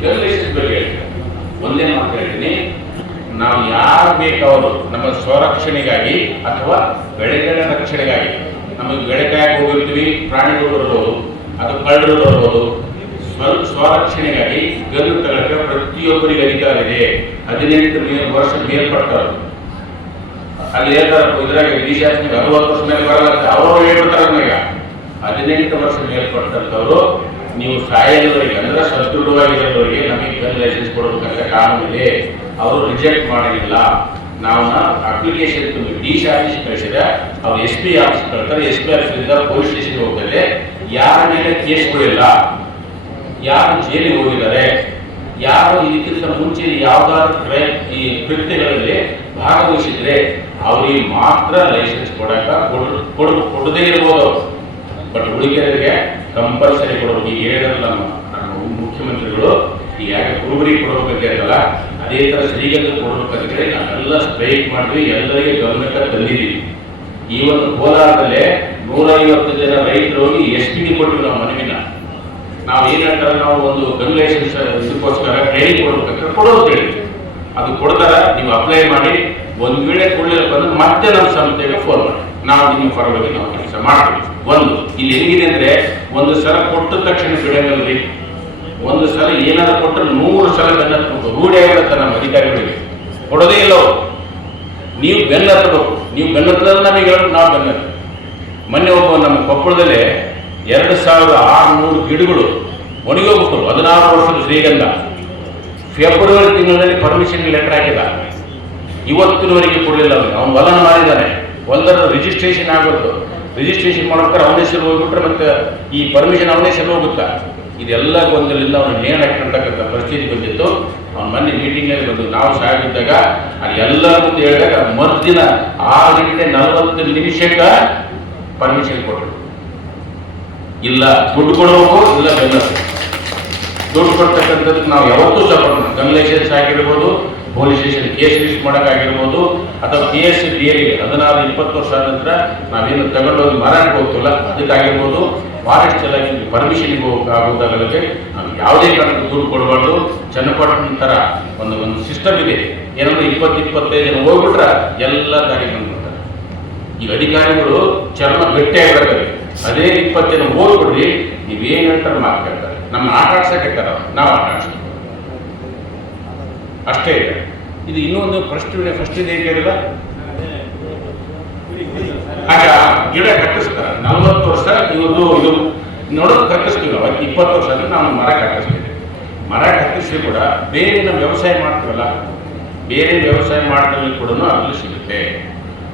ಗರ್ಲೇಷನ್ ಬಗ್ಗೆ ಹೇಳ್ತೀನಿ. ಒಂದೇ ಮಾತಾಡ್ತೀನಿ ನಾವು ಯಾರು ಬೇಕವರು ನಮ್ಮ ಸ್ವರಕ್ಷಣೆಗಾಗಿ ಅಥವಾ ಬೆಳೆಗಳ ರಕ್ಷಣೆಗಾಗಿ, ನಮಗೆ ಬೆಳೆ ಹೋಗಿರ್ತೀವಿ ಪ್ರಾಣಿಗಳು ಬರ್ಬೋದು ಅದು ಕಳ್ಳರು ಬರ್ಬೋದು ಸ್ವ ಸ್ವರಕ್ಷಣೆಗಾಗಿ ಗಲ್ಲು ತಗೊಳ್ಳಕ್ಕೆ ಪ್ರತಿಯೊಬ್ಬರಿಗೆ ಅಧಿಕಾರ ಇದೆ. ಹದಿನೆಂಟು ವರ್ಷ ಮೇಲ್ಪಟ್ಟವರು ಅಲ್ಲಿ ಹೇಳ್ತಾರೆ, ಇದ್ರಾಗ ವಿದೇಶಾಸ್ತಿ ಅರವತ್ತು ವರ್ಷ ಮೇಲೆ ಬರಲ್ಲ ಅವರು ಹೇಳ್ಬಿಡ್ತಾರೆ ನನಗೆ ಹದಿನೆಂಟು ವರ್ಷ ಮೇಲ್ಪಟ್ಟಂತವರು ನೀವು ಸಾಯಲ್ಲವರಿಗೆ ಅಂದ್ರೆ ಸದೃಢವಾಗಿರೋರಿಗೆ ನಮಗೆ ಗನ್ ಲೈಸೆನ್ಸ್ ಕೊಡಬೇಕಂತ ಕಾನೂನಿದೆ ಅವರು ರಿಜೆಕ್ಟ್ ಮಾಡಿಲ್ಲ. ನಾವು ಅಪ್ಲಿಕೇಶನ್ ಡಿ ಸಿ ಆಫೀಸ್ ಕಳಿಸಿದ್ರೆ ಅವ್ರು ಎಸ್ ಪಿ ಆಫೀಸ್ ಕಳ್ತಾರೆ. ಎಸ್ ಪಿ ಆಫೀಸಿಂದ ಪೊಲೀಸ್ ಸ್ಟೇಷನ್ ಹೋಗ್ತಾರೆ. ಯಾರ ಮೇಲೆ ಕೇಸ್ ಕೊಡಿಲ್ಲ. ಯಾರು ಜೈಲಿಗೆ ಹೋಗಿದ್ದಾರೆ. ಯಾರು ಇದಕ್ಕಿಂತ ಮುಂಚೆ ಯಾವ್ದಾದ್ರು ಕ್ರೈಮ್ ಈ ಕೃತ್ಯಗಳಲ್ಲಿ ಭಾಗವಹಿಸಿದ್ರೆ ಅವ್ರಿಗೆ ಮಾತ್ರ ಲೈಸೆನ್ಸ್ ಕೊಡಕ ಕೊಡ್ ಕೊಡ್, ಕೊಡದೇ ಇರ್ಬೋದು. ಬಟ್ ಉಳಿಕೆಯವರಿಗೆ ಕಂಪಲ್ಸರಿ ಕೊಡಬೇಕು ಈಗ ಹೇಳಿದ್ರಲ್ಲ ಮುಖ್ಯಮಂತ್ರಿಗಳು. ಈ ಯಾಕೆ ಕುರುಬರಿಗೆ ಕೊಡಬೇಕಂತ ಇರಲ್ಲ ಅದೇ ಥರ ಶ್ರೀಗಂಧ ಕೊಡಬೇಕಂತೇಳಿ ನಾವೆಲ್ಲ ಸ್ಟ್ರೈಕ್ ಮಾಡಿದ್ವಿ, ಎಲ್ಲರಿಗೆ ಗಮನಕ್ಕೆ ತಂದಿದ್ದೀವಿ. ಈ ಒಂದು ಕೋಲಾರದಲ್ಲೇ ನೂರೈವತ್ತು ಜನ ರೈತರು ಹೋಗಿ ಎಸ್ ಪಿಗೆ ಕೊಟ್ಟಿವಿ ನಾವು ಮನವಿನ. ನಾವು ಏನಂತಾರೆ ನಾವು ಒಂದು ಗನ್ ಲೈಸೆನ್ಸ್ ಇದಕ್ಕೋಸ್ಕರ ಟ್ರೈನಿಂಗ್ ಕೊಡೋದು ಹೇಳಿ. ಅದು ಕೊಡ್ತಾರ, ನೀವು ಅಪ್ಲೈ ಮಾಡಿ, ಒಂದ್ ವೇಳೆ ಕೊಡಲಿಲ್ಲಪ್ಪ ಅಂದ್ರೆ ಮತ್ತೆ ನಮ್ಮ ಸಂಸ್ಥೆಗೆ ಫೋನ್ ಮಾಡಿ. ನಾವು ನಿಮ್ಮ ಪರವಾಗಿ ನಾವು ಕೆಲಸ ಮಾಡ್ತೀವಿ. ಒಂದು, ಇಲ್ಲಿ ಹೆಂಗಿದೆ ಅಂದ್ರೆ ಒಂದು ಸಲ ಕೊಟ್ಟ ತಕ್ಷಣ ಬಿಡಂಗಲ್ರಿ ಒಂದು ಸಲ ಏನಾದ್ರು ಕೊಟ್ಟರೆ ನೂರು ಸಲ ಬೆನ್ನ ರೂಢಿ ಆಗಿರುತ್ತೆ ನಮ್ಮ ಅಧಿಕಾರಿಗಳಿಗೆ. ಕೊಡೋದೇ ಇಲ್ಲ ನೀವು ಬೆನ್ನ ಹತ್ತಬೇಕು ನೀವು ಬೆನ್ನ ಹತ್ತಿದ್ರೆ ನಮಗೆ ಹೇಳಿ ನಾವು ಬೆನ್ನ. ಮೊನ್ನೆ ಒಬ್ಬ ನಮ್ಮ ಕೊಪ್ಪಳದಲ್ಲಿ ಎರಡು ಸಾವಿರದ ಆರುನೂರು ಗಿಡಗಳು ಒಣಗೋಗ್ಬಿಟ್ಟು ಹದಿನಾರು ವರ್ಷದ ಶ್ರೀಗಂಧ. ಫೆಬ್ರವರಿ ತಿಂಗಳಲ್ಲಿ ಪರ್ಮಿಷನ್ ಲೆಟರ್ ಹಾಕಿದ. ಇವತ್ತಿನವರೆಗೆ ಕೊಡಲಿಲ್ಲ ಅವನು ಹೊಲನ ಮಾಡಿದ್ದಾನೆ ಹೊಲದ ರಿಜಿಸ್ಟ್ರೇಷನ್ ಆಗೋದು. ರಿಜಿಸ್ಟ್ರೇಷನ್ ಮಾಡೋಕೆ ಅವನ ಹೆಸರು ಹೋಗ್ಬಿಟ್ರೆ ಮತ್ತೆ ಈ ಪರ್ಮಿಷನ್ ಅವನ ಹೆಸರು ಹೋಗುತ್ತಾ? ಇದೆಲ್ಲ ಗೊಂದಲಿಂದ ಅವನು ನೇಣ ಹಾಕೊಂಡಕ್ಕಂಥ ಪರಿಸ್ಥಿತಿ ಬಂದಿತ್ತು. ಅವ್ನು ಮೊನ್ನೆ ಮೀಟಿಂಗ್ನಲ್ಲಿ ಬಂದು ನಾವು ಸಾಗಿದ್ದಾಗ ಅಲ್ಲಿ ಎಲ್ಲ ಮುಂದೆ ಹೇಳಿದಾಗ ಮರುದಿನ ಆರು ಗಂಟೆ ನಲವತ್ತು ನಿಮಿಷಕ್ಕೆ ಪರ್ಮಿಷನ್ ಕೊಟ್ಟರು. ಇಲ್ಲ ದುಡ್ಡು ಕೊಡಬೇಕು, ಇಲ್ಲ ಬೆಲ್ಲ ದುಡ್ಡು ಕೊಡ್ತಕ್ಕಂಥದ್ದು ನಾವು ಯಾವತ್ತೂ ಸಪೋರ್ಟ್ ಲೈಸೆನ್ಸ್ ಆಗಿರ್ಬೋದು ಪೊಲೀಸ್ ಸ್ಟೇಷನ್ ಕೇಸ್ ರಿಜಿಸ್ಟರ್ ಮಾಡೋಕ್ಕಾಗಿರ್ಬೋದು ಅಥವಾ ಕೆ ಎಸ್ ಡಿ ಎಲ್ ಹದಿನಾರು ಇಪ್ಪತ್ತು ವರ್ಷ ಆದ ನಂತರ ನಾವೇನು ತಗೊಂಡೋಗಿ ಮಾರಾಟಕ್ಕೆ ಹೋಗ್ತಿಲ್ಲ, ಅದಕ್ಕಾಗಿರ್ಬೋದು ಫಾರೆಸ್ಟ್ ಇಲಾಖೆ ಪರ್ಮಿಷನ್ಗೆ ಹೋಗೋದಾಗಲಿಕ್ಕೆ ನಾವು ಯಾವುದೇ ಕಾರಣಕ್ಕೆ ದೂರು ಕೊಡಬಾರ್ದು. ಚನ್ನಪಟ್ಟಣ ಥರ ಒಂದು ಒಂದು ಸಿಸ್ಟಮ್ ಇದೆ. ಏನಂದ್ರೆ ಇಪ್ಪತ್ತು, ಇಪ್ಪತ್ತೈದು ಜನ ಹೋಗ್ಬಿಟ್ರೆ ಎಲ್ಲ ದಾರಿ ಬಂದ್ಬಿಡ್ತಾರೆ. ಈಗ ಅಧಿಕಾರಿಗಳು ಚರ್ಮ ಗಟ್ಟಿಯಾಗಿರ್ತವೆ ಅದೇ ಇಪ್ಪತ್ತು ಜನ ಹೋಗ್ಬಿಡ್ರಿ, ನೀವೇನು ಹೇಳ್ತಾರೆ ಮಾತು ಕೇಳ್ತಾರೆ. ನಮ್ಮ ಆಟ ಆಡ್ಸಕ್ಕೆ ನಾವು ಆಟ ಆಡ್ಸ್ತೀವಿ ಅಷ್ಟೇ ಇದೆ. ಇದು ಇನ್ನೊಂದು ಫಸ್ಟ್ ಫಸ್ಟ್ ಇದೆ ಕೇಳಿಲ್ಲ ಆಗ ಗಿಡ ಕಟ್ಟಿಸ್ತಾರೆ. ನಲ್ವತ್ತು ವರ್ಷ ಇವರು ಇದು. ನೋಡೋದು ಕಟ್ಟಿಸ್ತೀವಿ ಅವತ್ತು ಇಪ್ಪತ್ತು ವರ್ಷ ಅಂದ್ರೆ ನಾವು ಮರ ಕಟ್ಟಿಸ್ತೀನಿ. ಮರ ಕಟ್ಟಿಸಿ ಕೂಡ ಬೇರೆ ನಾವು ವ್ಯವಸಾಯ ಮಾಡ್ತೀವಲ್ಲ ಬೇರೆ ವ್ಯವಸಾಯ ಮಾಡಿದಲ್ಲಿ ಕೂಡ ಅದು ಸಿಗುತ್ತೆ.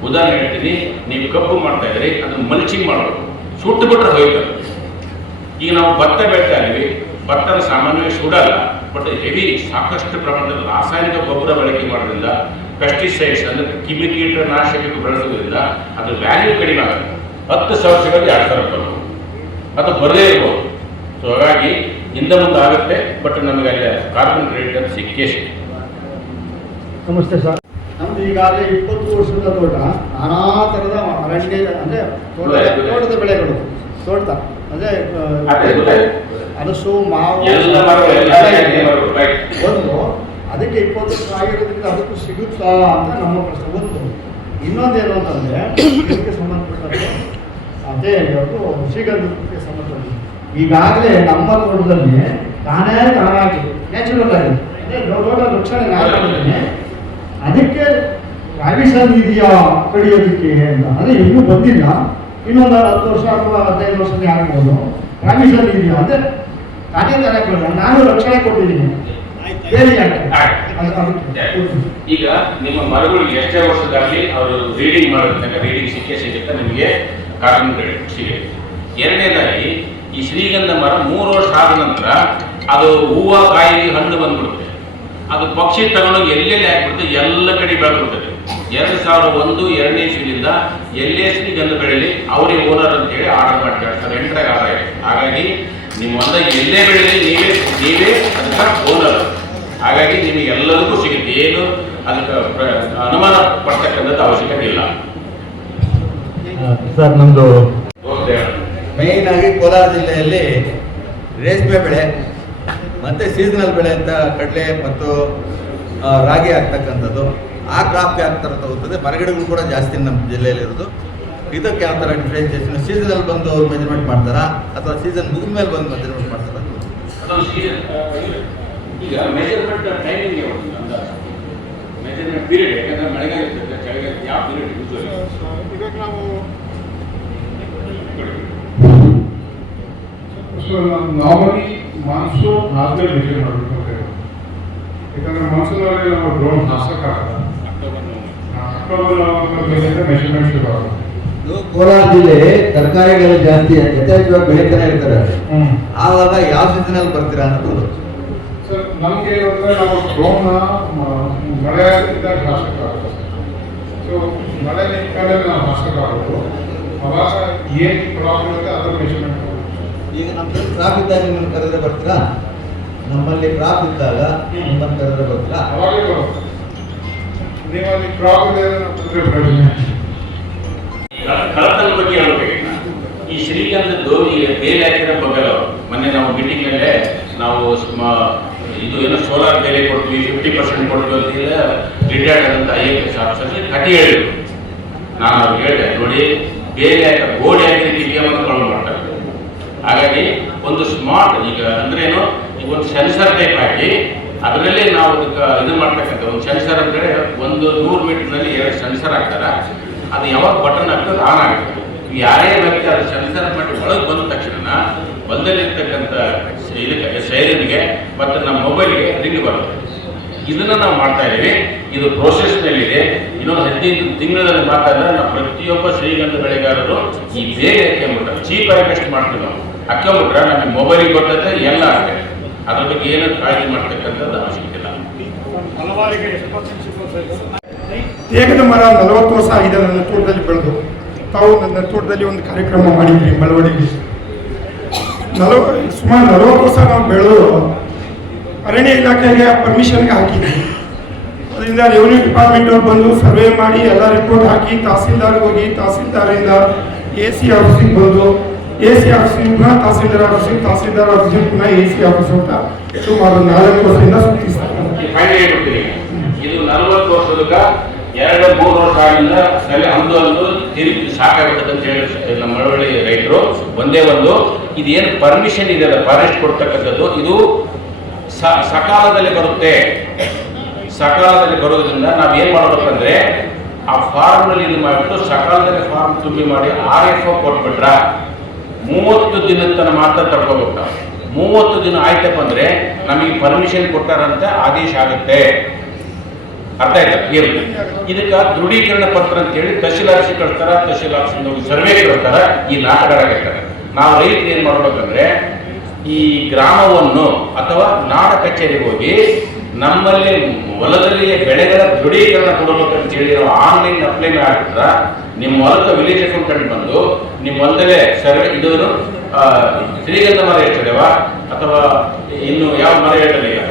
ಉದಾಹರಣೆ ಹೇಳ್ತೀನಿ, ನೀವು ಕಬ್ಬು ಮಾಡ್ತಾ ಇದ್ರಿ ಅದನ್ನ ಮಲ್ಚಿಂಗ್ ಮಾಡಬೇಕು ಸುಟ್ಟು ಬಿಟ್ಟರೆ ಹೋಯ್ತು ಈಗ ನಾವು ಭತ್ತ ಬೆಳಿತಾ ಇದೀವಿ ಭತ್ತನ ಸಾಮಾನ್ಯವಾಗಿ ಸುಡಲ್ಲ. ಬಟ್ ಹೆವಿ ಸಾಕಷ್ಟು ಪ್ರಮಾಣದಲ್ಲಿ ರಾಸಾಯನಿಕ ಗೊಬ್ಬರ ಬಳಕೆ ಮಾಡೋದ್ರಿಂದ ಪೆಸ್ಟಿಸೈಡ್ಸ್ ಅಂದರೆ ಕಿಮಿಕೀಟ ನಾಶಕ ಬಳಸೋದ್ರಿಂದ ಅದು ವ್ಯಾಲ್ಯೂ ಕಡಿಮೆ ಆಗುತ್ತೆ. ಹತ್ತು ಸಾವಿರ ಸಿಗೋದು ಎರಡು ಸಾವಿರ ಬರ್ಬೋದು. ಅದು ಬರದೇ ಇರ್ಬೋದು. ಸೊ ಹಾಗಾಗಿ ಹಿಂದೆ ಮುಂದೆ ಆಗುತ್ತೆ ಬಟ್ ನಮಗೆ ಅಲ್ಲಿ ಕಾರ್ಬನ್ ಕ್ರೆಡಿಟ್ ಅಂತ ಸಿಕ್ಕೇ ನಮಸ್ತೆ ಸರ್. ನಮ್ದು ಈಗಾಗಲೇ ಇಪ್ಪತ್ತು ವರ್ಷದ ತೋಟ ನಾನಾ ಥರದ ಅರಣ್ಯ ಅಂದರೆ. ತೋಟದ ಬೆಳೆಗಳು. ತೋಟ ಅಂದರೆ ಗೊತ್ತಾಯ್ತು. ಮಾವು ಒಂದು ಅದಕ್ಕೆ ಇಪ್ಪತ್ತು ವರ್ಷ ಆಗಿರೋದ್ರಿಂದ ಅದಕ್ಕೂ ಸಿಗುತ್ತಾ ಅಂತ ನಮ್ಮ ಪ್ರಶ್ನೆ. ಒಂದು ಇನ್ನೊಂದೇನು ಅಂತಂದರೆ ಇದಕ್ಕೆ ಸಂಬಂಧಪಟ್ಟಂತೆ ಅದೇ ಹೇಳೋದು ಶ್ರೀಗಂಧಕ್ಕೆ ಸಂಬಂಧಪಟ್ಟ ಈಗಾಗಲೇ ನಮ್ಮ ತೋಟದಲ್ಲಿ ತಾನೇ ತಾನಾಗಿ ನ್ಯಾಚುರಲ್ ಆಗಿ ಅದೇ ದೊಡ್ಡ ರಕ್ಷಣೆ ಮಾಡಿದ್ದೀನಿ? ಅದಕ್ಕೆ ಪ್ರಾವಿಷನ್ ಇದೆಯಾ ಕಡಿಯೋದಕ್ಕೆ ಅಂತ. ಅಂದರೆ ಇನ್ನೂ ಬಂದಿಲ್ಲ. ಇನ್ನೊಂದು ಹತ್ತು ವರ್ಷ ಅಥವಾ ಹದಿನೈದು ವರ್ಷದಲ್ಲಿ ಆಗ್ಬೋದು. ಪ್ರಾವಿಷನ್ ಇದೆಯಾ ಅಂದರೆ ತಾನೇ ತರ ನಾನು ರಕ್ಷಣೆ ಕೊಟ್ಟಿದ್ದೀನಿ. ಅದು-. ಈಗ ನಿಮ್ಮ ಮರುಗಳಿಗೆ ಎಷ್ಟೇ ವರ್ಷದಲ್ಲಿ ಅವರು ರೀಡಿಂಗ್ ಮಾಡೋದ್ರಿಂದ ರೀಡಿಂಗ್ ಸಿಕ್ಕೇ ಸಿಗುತ್ತೆ ನಿಮಗೆ ಕಾರ್ಬನ್ ಕ್ರೆಡಿಟ್ ಸಿಗುತ್ತೆ ಎರಡನೇದಾಗಿ ಈ ಶ್ರೀಗಂಧ ಮರ ಮೂರು ವರ್ಷ ಆದ ನಂತರ ಅದು ಹೂವು ಕಾಯಿ ಹಣ್ಣು ಬಂದ್ಬಿಡುತ್ತೆ. ಅದು ಪಕ್ಷಿ ತಗೊಂಡು ಎಲ್ಲೆಲ್ಲಿ ಹಾಕ್ಬಿಡುತ್ತೆ? ಎಲ್ಲ ಕಡೆ ಬೆಳೆದ್ಬಿಡ್ತದೆ ಎರಡು ಸಾವಿರ ಒಂದು ಎರಡನೇ ಇಸ್ವಿಲಿಂದ ಎಲ್ಲೇ ಶ್ರೀಗಂಧ ಬೆಳೆಯಲ್ಲಿ ಅವರೇ ಓನರ್ ಅಂತೇಳಿ ಆರ್ಡರ್ ಮಾಡಿ ಆದಾಯ. ಇದೆ. ಹಾಗಾಗಿ ನಿಮ್ಮ ಒಂದ ಎಲ್ಲೇ ಬೆಳೆಯಲಿ ನೀವೇ ನೀವೇ ಅದರ ಓನರ್ ಹಾಗಾಗಿ ನಿಮಗೆ ಎಲ್ಲರಿಗೂ ಸಿಗುತ್ತೆ. ಏನು ಅದಕ್ಕೆ ಅನುಮಾನ ಪಡ್ತಕ್ಕಂಥದ್ದು ಅವಶ್ಯಕತೆ ಇಲ್ಲ. ಸರ್ ನಮ್ಮದು ಮೇನ್ ಮೇಯ್ನ್ ಆಗಿ ಕೋಲಾರ ಜಿಲ್ಲೆಯಲ್ಲಿ ರೇಷ್ಮೆ ಬೆಳೆ ಮತ್ತು ಸೀಸನಲ್ ಬೆಳೆ ಅಂತ ಕಡಲೆ ಮತ್ತು ರಾಗಿ ಆಗ್ತಕ್ಕಂಥದ್ದು. ಆ ಕ್ರಾಪ್ಗೆ ಯಾವ ಥರ ತಗೋತದೆ? ಮರಗಿಡಗಳು ಕೂಡ ಜಾಸ್ತಿ ನಮ್ಮ ಜಿಲ್ಲೆಯಲ್ಲಿರೋದು. ಇದಕ್ಕೆ ಯಾವ ಥರ ಡಿಫ್ರೆನ್ಸಿಯೇಷನ್ ಸೀಸನಲ್ಲಿ ಬಂದು ಅವ್ರು ಮೆಜರ್ಮೆಂಟ್ ಮಾಡ್ತಾರಾ? ಅಥವಾ ಸೀಸನ್ ಮುಗಿದ ಮೇಲೆ ಬಂದು ಮೆಜರ್ಮೆಂಟ್ ಮಾಡ್ತಾರಾ ಈಗ ಮೆಜರ್ಮೆಂಟ್ ಟೈಮಿಂಗ್ ಮೆಜರ್ಮೆಂಟ್ ಪೀರಿಯಡ್ ಯಾಕಂದ್ರೆ ಮಳೆಗಾಲ ಇರ್ತದೆ ಚಳಿಗಾಲ ಯಾವ ಪೀರಿಯಡ್ ಯೂಸ್ ಇವಾಗ ನಾವು ಸೊ ನಾರ್ಮಲಿ ಮಾನ್ಸೂನ್ ಆದ್ಮೇಲೆ ಮಾಡಬೇಕು ಅಂತ ಯಾಕಂದ್ರೆ ಮಾನ್ಸೂನಲ್ಲಿ ನಾವು ಡ್ರೋನ್ ಹಾಸಕ್ಕಾಗಲ್ಲ. ಅಕ್ಟೋಬರ್ ನವೆಂಬರ್ ಮೆಜರ್ಮೆಂಟ್ ಮೆಷರ್ಮೆಂಟ್ ಶುರು ಆಗುತ್ತೆ. ಕೋಲಾರ ಜಿಲ್ಲೆ ತರಕಾರಿಗಳು ಜಾಸ್ತಿ ಯಥೇಚ್ಛವಾಗಿ ಬೆಳೀತಾನೆ ಇರ್ತಾರೆ. ಆವಾಗ ಯಾವ ಸೀಸನಲ್ಲಿ ಬರ್ತೀರಾ ಅನ್ನೋದು ಸರ್ ನಮಗೆ ನಾವು ಡ್ರೋನ್ನ ಮಳೆ ಇದ್ದಾಗ ಆಗುತ್ತೆ ಸೊ ಮಳೆ ನಿಂತ್ಕೊಂಡ್ರೆ ನಾವು ಆಗೋದು ಅವಾಗ ಏನು ಪ್ರಾಬ್ಲಮ್ ಇರುತ್ತೆ ಅದ್ರ ಮೆಷರ್ಮೆಂಟ್ ಈಗ ನಮ್ಮಲ್ಲಿ ಕ್ರಾಪ್ ಇದ್ದಾಗ ನಿಮ್ಮನ್ನು ಕರೆದ್ರೆ ಬರ್ತೀರಾ? ನಮ್ಮಲ್ಲಿ ಕ್ರಾಪ್ ಇದ್ದಾಗ ನಿಮ್ಮನ್ನು ಕರೆದ್ರೆ ಬರ್ತೀರಾ? ಅವಾಗಲೇ ಬರುತ್ತೆ. ನೀವು ಅಲ್ಲಿ ಕ್ರಾಪ್ ಇದೆ ಪ್ರಯೋಜನ. ಕಳತನ ಬಗ್ಗೆ ಹೇಳ್ಬೇಕು. ಈ ಶ್ರೀಗಂಧ ದೋವಿಗೆ ಬೇರೆ ಹಾಕಿರೋ ಬಗ್ಗೆ. ಮೊನ್ನೆ ನಾವು ಮೀಟಿಂಗ್ ಅಲ್ಲೇ ನಾವು ಇದು ಏನೋ ಸೋಲಾರ್ ಬೇರೆ ಕೊಡ್ತೀವಿ ಫಿಫ್ಟಿ ಪರ್ಸೆಂಟ್ ಕೊಡ್ತೀವಿ ಅಂತ ಹೇಳಿ ರಿಟೈರ್ಡ್ ಆದಂತ ಐ ಎ ಎಸ್ ಆಫೀಸರ್ಗೆ ಕಟಿ ಹೇಳಿದ್ರು ನಾನು ಅವ್ರಿಗೆ ಹೇಳಿದೆ, ನೋಡಿ ಬೇರೆ ಹಾಕ ಗೋಡೆ ಹಾಕಿದ ಅಂತ ಮತ್ತು ಕಳು ಮಾಡ್ತಾರೆ ಹಾಗಾಗಿ ಒಂದು ಸ್ಮಾರ್ಟ್ ಈಗ ಅಂದ್ರೇನು ಈಗ ಒಂದು ಸೆನ್ಸರ್ ಟೈಪ್ ಹಾಕಿ ಅದರಲ್ಲಿ ನಾವು ಇದು ಮಾಡ್ತಕ್ಕಂಥ ಒಂದು ಸೆನ್ಸರ್ ಅಂದ್ರೆ ಒಂದು ನೂರು ಮೀಟರ್ನಲ್ಲಿ ಎರಡು ಸೆನ್ಸರ್ ಹಾಕ್ತಾರೆ ಅದು ಯಾವಾಗ ಬಟನ್ ಹಾಕ್ತದೆ ಆನ್ ಆಗುತ್ತೆ. ಯಾರೇ ವ್ಯಕ್ತಿ ಅದು ಸಂಚಾರ ಮಾಡಿ ಒಳಗೆ ಬಂದ ತಕ್ಷಣ ಹೊಲದಲ್ಲಿರ್ತಕ್ಕಂಥ ಇದಕ್ಕೆ ಶೈಲಿಗೆ ಮತ್ತು ನಮ್ಮ ಮೊಬೈಲ್ಗೆ ರಿಂಗ್ ಬರುತ್ತೆ. ಇದನ್ನ ನಾವು ಮಾಡ್ತಾ ಇದ್ದೀವಿ. ಇದು ಪ್ರೋಸೆಸ್ನಲ್ಲಿದೆ ಇನ್ನೊಂದು ಹದಿನೈದು ತಿಂಗಳಲ್ಲಿ ಮಾತಾಡಿದ್ರೆ ನಾವು ಪ್ರತಿಯೊಬ್ಬ ಶ್ರೀಗಂಧ ಬೆಳೆಗಾರರು ಈ ಬೇಗ ಹಾಕೊಂಡ್ಬಿಟ್ರೆ ಆಗಿ ಬೆಸ್ಟ್ ಮಾಡ್ತೀವಿ ನಾವು. ಹಾಕೊಂಡ್ಬಿಟ್ರೆ ನಮಗೆ ಮೊಬೈಲಿಗೆ ಬರ್ತದೆ ಎಲ್ಲ ಆಗ್ತದೆ ಅದ್ರ ಬಗ್ಗೆ ಏನು ಕಾಳಜಿ ಮಾಡ್ತಕ್ಕಂಥದ್ದು ಅವಶ್ಯಕತೆ ಇಲ್ಲ. ತೇಗದ ಮರ ನಲವತ್ತು ವರ್ಷ ಆಗಿದೆ. ನನ್ನ ತೋಟದಲ್ಲಿ ಬೆಳೆದು ತಾವು ನನ್ನ ತೋಟದಲ್ಲಿ ಒಂದು ಕಾರ್ಯಕ್ರಮ ಮಾಡಿದ್ರಿ ಬೆಳವಣಿಗೆ ನಲವ, ಸುಮಾರು ನಲವತ್ತು ವರ್ಷ ನಾವು ಬೆಳೆದು ಅರಣ್ಯ ಇಲಾಖೆಗೆ ಪರ್ಮಿಷನ್ಗೆ ಹಾಕಿದ್ವಿ. ಅದರಿಂದ ರೆವಿನ್ಯೂ ಡಿಪಾರ್ಟ್ಮೆಂಟ್ ಅವ್ರು ಬಂದು ಸರ್ವೆ ಮಾಡಿ ಎಲ್ಲ ರಿಪೋರ್ಟ್ ಹಾಕಿ ತಹಸೀಲ್ದಾರ್ಗೆ ಹೋಗಿ, ತಹಸೀಲ್ದಾರಿಂದ ಎ ಸಿ ಆಫೀಸಿಗೆ ಬಂದು ಎ ಸಿ ಆಫೀಸಿಗೆ ಪುನಃ ತಹಸೀಲ್ದಾರ್ ಆಫೀಸಿಗೆ ತಹಸೀಲ್ದಾರ್ ಆಫೀಸಿಗೆ ಪುನಃ ಎ ಸಿ ಆಫೀಸ್ ಅಂತ ಸುಮಾರು ನಾಲ್ಕು ವರ್ಷದಿಂದ ಸುತ್ತಿಸ್ತಾರೆ ಎರಡು ಮೂರು ವರ್ಷ ಆಗಿಂದ ಸರಿ ಅಂದು ಅಂದು ತಿರುಗಿ ಸಾಕಾಗಬೇಕು ಅಂತ ಹೇಳಿ ನಮ್ಮ ಮಳವಳ್ಳಿ ರೈತರು ಒಂದೇ ಒಂದು. ಇದೇನು ಪರ್ಮಿಷನ್ ಇದೆ ಫಾರೆಸ್ಟ್ ಕೊಡ್ತಕ್ಕಂಥದ್ದು. ಇದು ಸಕಾಲದಲ್ಲಿ ಬರುತ್ತೆ. ಸಕಾಲದಲ್ಲಿ ಬರೋದ್ರಿಂದ ನಾವು ಏನು ಮಾಡಬೇಕಂದ್ರೆ ಆ ಫಾರ್ಮ್ನಲ್ಲಿ ಇದು ಮಾಡಿಬಿಟ್ಟು ಸಕಾಲದಲ್ಲಿ ಫಾರ್ಮ್ ತುಂಬಿ ಮಾಡಿ ಆರ್ ಎಫ್ ಕೊಟ್ಬಿಟ್ರ ಮೂವತ್ತು ತನಕ ಮಾತ್ರ ತಡ್ಕೋಬೇಕು ಮೂವತ್ತು ದಿನ ಆಯ್ತಪ್ಪ ಅಂದರೆ ನಮಗೆ ಪರ್ಮಿಷನ್ ಕೊಟ್ಟಾರಂತೆ ಆದೇಶ ಆಗುತ್ತೆ. ಅರ್ಥ ಆಯ್ತಾ? ಏನು? ಇದಕ್ಕೆ ದೃಢೀಕರಣ ಪತ್ರ ಅಂತ ಹೇಳಿ ತಹಶೀಲ್ ಕಳ್ತಾರ ತಹಶೀಲ್ ಆಫೀಸ್ ಸರ್ವೆ ಕಳ್ತಾರ ಈ ನಾಟಕರಾಗಿರ್ತಾರೆ. ನಾವು ರೈತರು ಏನ್ ಮಾಡ್ಬೇಕಂದ್ರೆ ಈ ಗ್ರಾಮವನ್ನು ಅಥವಾ ನಾಡ ಕಚೇರಿಗೆ ಹೋಗಿ ನಮ್ಮಲ್ಲಿ ಹೊಲದಲ್ಲಿ ಬೆಳೆಗಳ ದೃಢೀಕರಣ ಕೊಡಬೇಕಂತ ಹೇಳಿ ನಾವು ಆನ್ಲೈನ್ ಅಪ್ಲೈ ಮಾಡಿದ್ರ ನಿಮ್ಮ ಹೊಲದ ವಿಲೇಜ್ ಅಕೌಂಟೆಂಟ್ ಬಂದು ನಿಮ್ಮ ಹೊಲದಲ್ಲೇ ಸರ್ವೆ ಇದನ್ನು ಶ್ರೀಗಂಧ ಮರ ಎಷ್ಟಿದಾವ ಅಥವಾ ಇನ್ನು ಯಾವ ಮರ ಹೇಳಿಲ್ಲ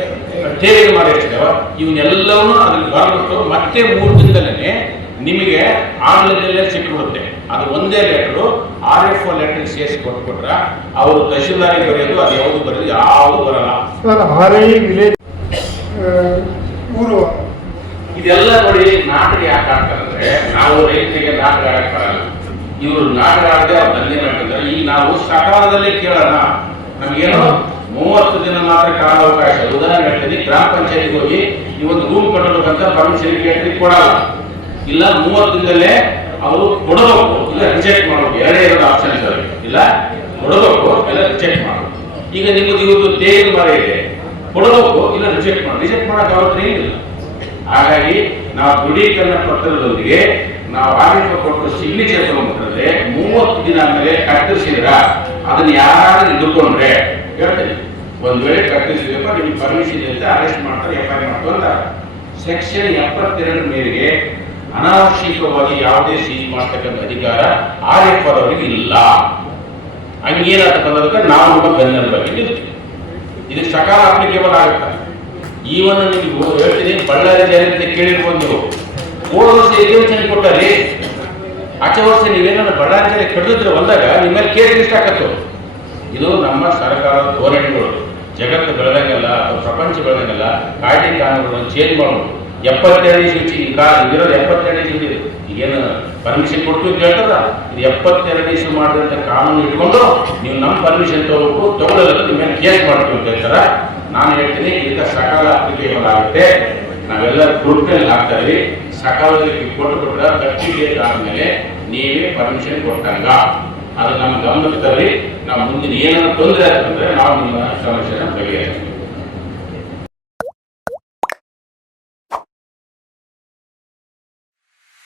ತೇರಿನ ಮಾಡಿದ್ರು ಇವನ್ನೆಲ್ಲವನ್ನೂ ಅದ್ರಲ್ಲಿ ಬರೆದ್ಬಿಟ್ಟು ಮತ್ತೆ ಮೂರು ದಿನದಲ್ಲೇ ನಿಮಗೆ ಆನ್ಲೈನಲ್ಲೇ ಸಿಕ್ಕಿಬಿಡುತ್ತೆ ಅದು ಒಂದೇ letter R F O letter ಸೇರಿಸಿ ಕೊಟ್ಬಿಟ್ರೆ ಅವರು ತಹಶೀಲ್ದಾರಿಗೆ ಬರೆಯೋದು ಅದು ಯಾವುದು ಬರೆಯೋದು ಯಾವುದು ಬರಲ್ಲ. ಸರ್ ವಿಲೇಜ್ ಊರು. ಇದೆಲ್ಲ ನೋಡಿ ನಾಟಕ ಯಾಕೆ ಆಡ್ತಾರಂದ್ರೆ ನಾವು ರೈತರಿಗೆ ನಾಟಕ ಆಡಕ್ಕೆ ಬರಲ್ಲ. ಇವರು ನಾಟಕ ಆಡದೆ ಅವ್ರು ದಂಧೆ ಮಾಡ್ತಾರೆ ಈಗ ನಾವು ಸಕಾಲದಲ್ಲಿ ಕೇಳೋಣ ನಮಗೇನು? ಮೂವತ್ತು ದಿನ ಮಾತ್ರ ಕಾಲಾವಕಾಶ. ಉದಾಹರಣೆ ಹೇಳ್ತೀನಿ ಗ್ರಾಮ ಪಂಚಾಯತ್ಗೆ ಹೋಗಿ ಒಂದು ರೂಮ್ ಕಟ್ಟಬೇಕಂತ ಪರ್ಮಿಷನ್ ಕೇಳಿ ಕೊಡಲ್ಲ. ಇಲ್ಲ, ಮೂವತ್ತು ದಿನದಲ್ಲೇ ಅವರು ಕೊಡಬೇಕು. ಇಲ್ಲ ರಿಜೆಕ್ಟ್ ಮಾಡಬೇಕು. ಎರಡೇ ಎರಡು ಆಪ್ಷನ್ ಇದ್ದಾವೆ. ಇಲ್ಲ, ಕೊಡಬೇಕು. ಇಲ್ಲ ರಿಜೆಕ್ಟ್ ಮಾಡಬೇಕು. ಈಗ ನಿಮ್ಮದು ಇವತ್ತು ತೇಗಿನ ಮರ ಇದೆ. ಕೊಡಬೇಕು, ಇಲ್ಲ ರಿಜೆಕ್ಟ್ ಮಾಡಿ. ರಿಜೆಕ್ಟ್ ಮಾಡಕ್ಕೆ ಅವತ್ತು ಏನಿಲ್ಲ. ಹಾಗಾಗಿ ನಾವು ದೃಢೀಕರಣ ಪತ್ರದೊಂದಿಗೆ ನಾವು ಆಡಳಿತ ಕೊಟ್ಟು ಸಿಗ್ನೇಚರ್ ತಗೊಂಡ್ರೆ ಮೂವತ್ತು ದಿನ ಆದ್ಮೇಲೆ ಕತ್ತರಿಸಿದ್ರ ಅದನ್ನ ಯಾರಾದ್ರೂ ಹಿಡ್ಕೊಂಡ್ರೆ ಹೇಳ್ತೇನೆ ಒಂದು ವೇಳೆ ಕಟ್ಟಿಸಬೇಕು, ನಿಮ್ಗೆ ಪರ್ಮಿಷನ್ ಅಂತ ಅರೆಸ್ಟ್ ಮಾಡ್ತಾರೆ ಎಫ್ ಐ ಮಾಡ್ತಾರೆ ಅಂತ. ಸೆಕ್ಷನ್ ಎಪ್ಪತ್ತೆರಡು ಮೇರೆಗೆ ಅನಾವಶ್ಯಕವಾಗಿ ಯಾವುದೇ ಸೀಜ್ ಮಾಡ್ತಕ್ಕಂಥ ಅಧಿಕಾರ ಆರ್ ಎಫ್ ಅವರಿಗೆ ಇಲ್ಲ. ಹಂಗೇನಾಗ್ತಕ್ಕ ಅನ್ನೋದಕ್ಕೆ ನಾವು ನಮ್ಮ ಬೆನ್ನೆಲ್ಲ ಬಗ್ಗೆ ನಿಲ್ತೀವಿ. ಇದು ಸಕಾಲ ಅಪ್ಲಿಕೇಬಲ್ ಆಗುತ್ತೆ? ಈವನ್ ನೀವು ಹೇಳ್ತೀನಿ, ಬಳ್ಳಾರಿ ಜಯಂತಿ ಕೇಳಿರ್ಬೋದು ನೀವು. ಮೂರು ವರ್ಷ ಎಕ್ಸಿಬಿಷನ್ ಕೊಟ್ಟರೆ, ಆಚೆ ವರ್ಷ ನೀವೇನೋ ಬಳ್ಳಾರಿ ಜನ ಕಡಿದ್ರೆ ಬಂದಾಗ ನಿಮ್ಮ ಮೇಲೆ ಕೇಸ್ ಹಾಕತ್ತು. ಇದು ನಮ್ಮ ಸರ್ಕಾರದ ಧೋರಣೆಗಳು. ಜಗತ್ತು ಬೆಳೆದಂಗೆಲ್ಲ ಅಥವಾ ಪ್ರಪಂಚ ಬೆಳೆದಂಗೆಲ್ಲ ಕಾಯ್ದೆ ಕಾನೂನುಗಳನ್ನು ಚೇಂಜ್ ಮಾಡೋದು. ಎಪ್ಪತ್ತೆರಡನೇ ಸೂಚಿ, ಈ ಕಾ ಇರೋದು ಎಪ್ಪತ್ತೆರಡನೇ ಸೂಚಿ ಈಗೇನು ಪರ್ಮಿಷನ್ ಕೊಡ್ತೀವಿ ಅಂತ ಹೇಳ್ತಾರ ಇದು ಎಪ್ಪತ್ತೆರಡನೇ ಇಶ್ಯೂ ಮಾಡಿದಂಥ ಕಾನೂನು ಇಟ್ಕೊಂಡು ನೀವು ನಮ್ಮ ಪರ್ಮಿಷನ್ ತಗೋಬೇಕು, ತಗೊಳ್ಳೋದಲ್ಲ, ನಿಮ್ಮ ಮೇಲೆ ಕೇಸ್ ಮಾಡ್ತೀವಿ ಅಂತ ಹೇಳ್ತಾರೆ. ನಾನು ಹೇಳ್ತೀನಿ, ಇದಕ್ಕೆ ಸಕಾಲ ಅಪ್ಲಿಕೇಶನ್ ಆಗುತ್ತೆ ನಾವೆಲ್ಲ ದುಡ್ಡಿನಲ್ಲಿ ಹಾಕ್ತಾ ಇದ್ವಿ. ಸಕಾಲದಲ್ಲಿ ಕೊಟ್ಟು ಕೊಟ್ಟ ಡೇಟ್ ಆದಮೇಲೆ ನೀವೇ ಪರ್ಮಿಷನ್ ಕೊಟ್ಟಂಗ ಅದು ನಮ್ಮ ಗಮನಕ್ಕೆ ತರಲಿ ನಮ್ಮ ಮುಂದಿನ ಏನಾದ್ರು ತೊಂದರೆ ಆಗ್ತಂದ್ರೆ ನಾವು ನಿಮ್ಮ ಸಮಸ್ಯೆಯನ್ನು ಬಗೆಹರಿಸ್ತೀವಿ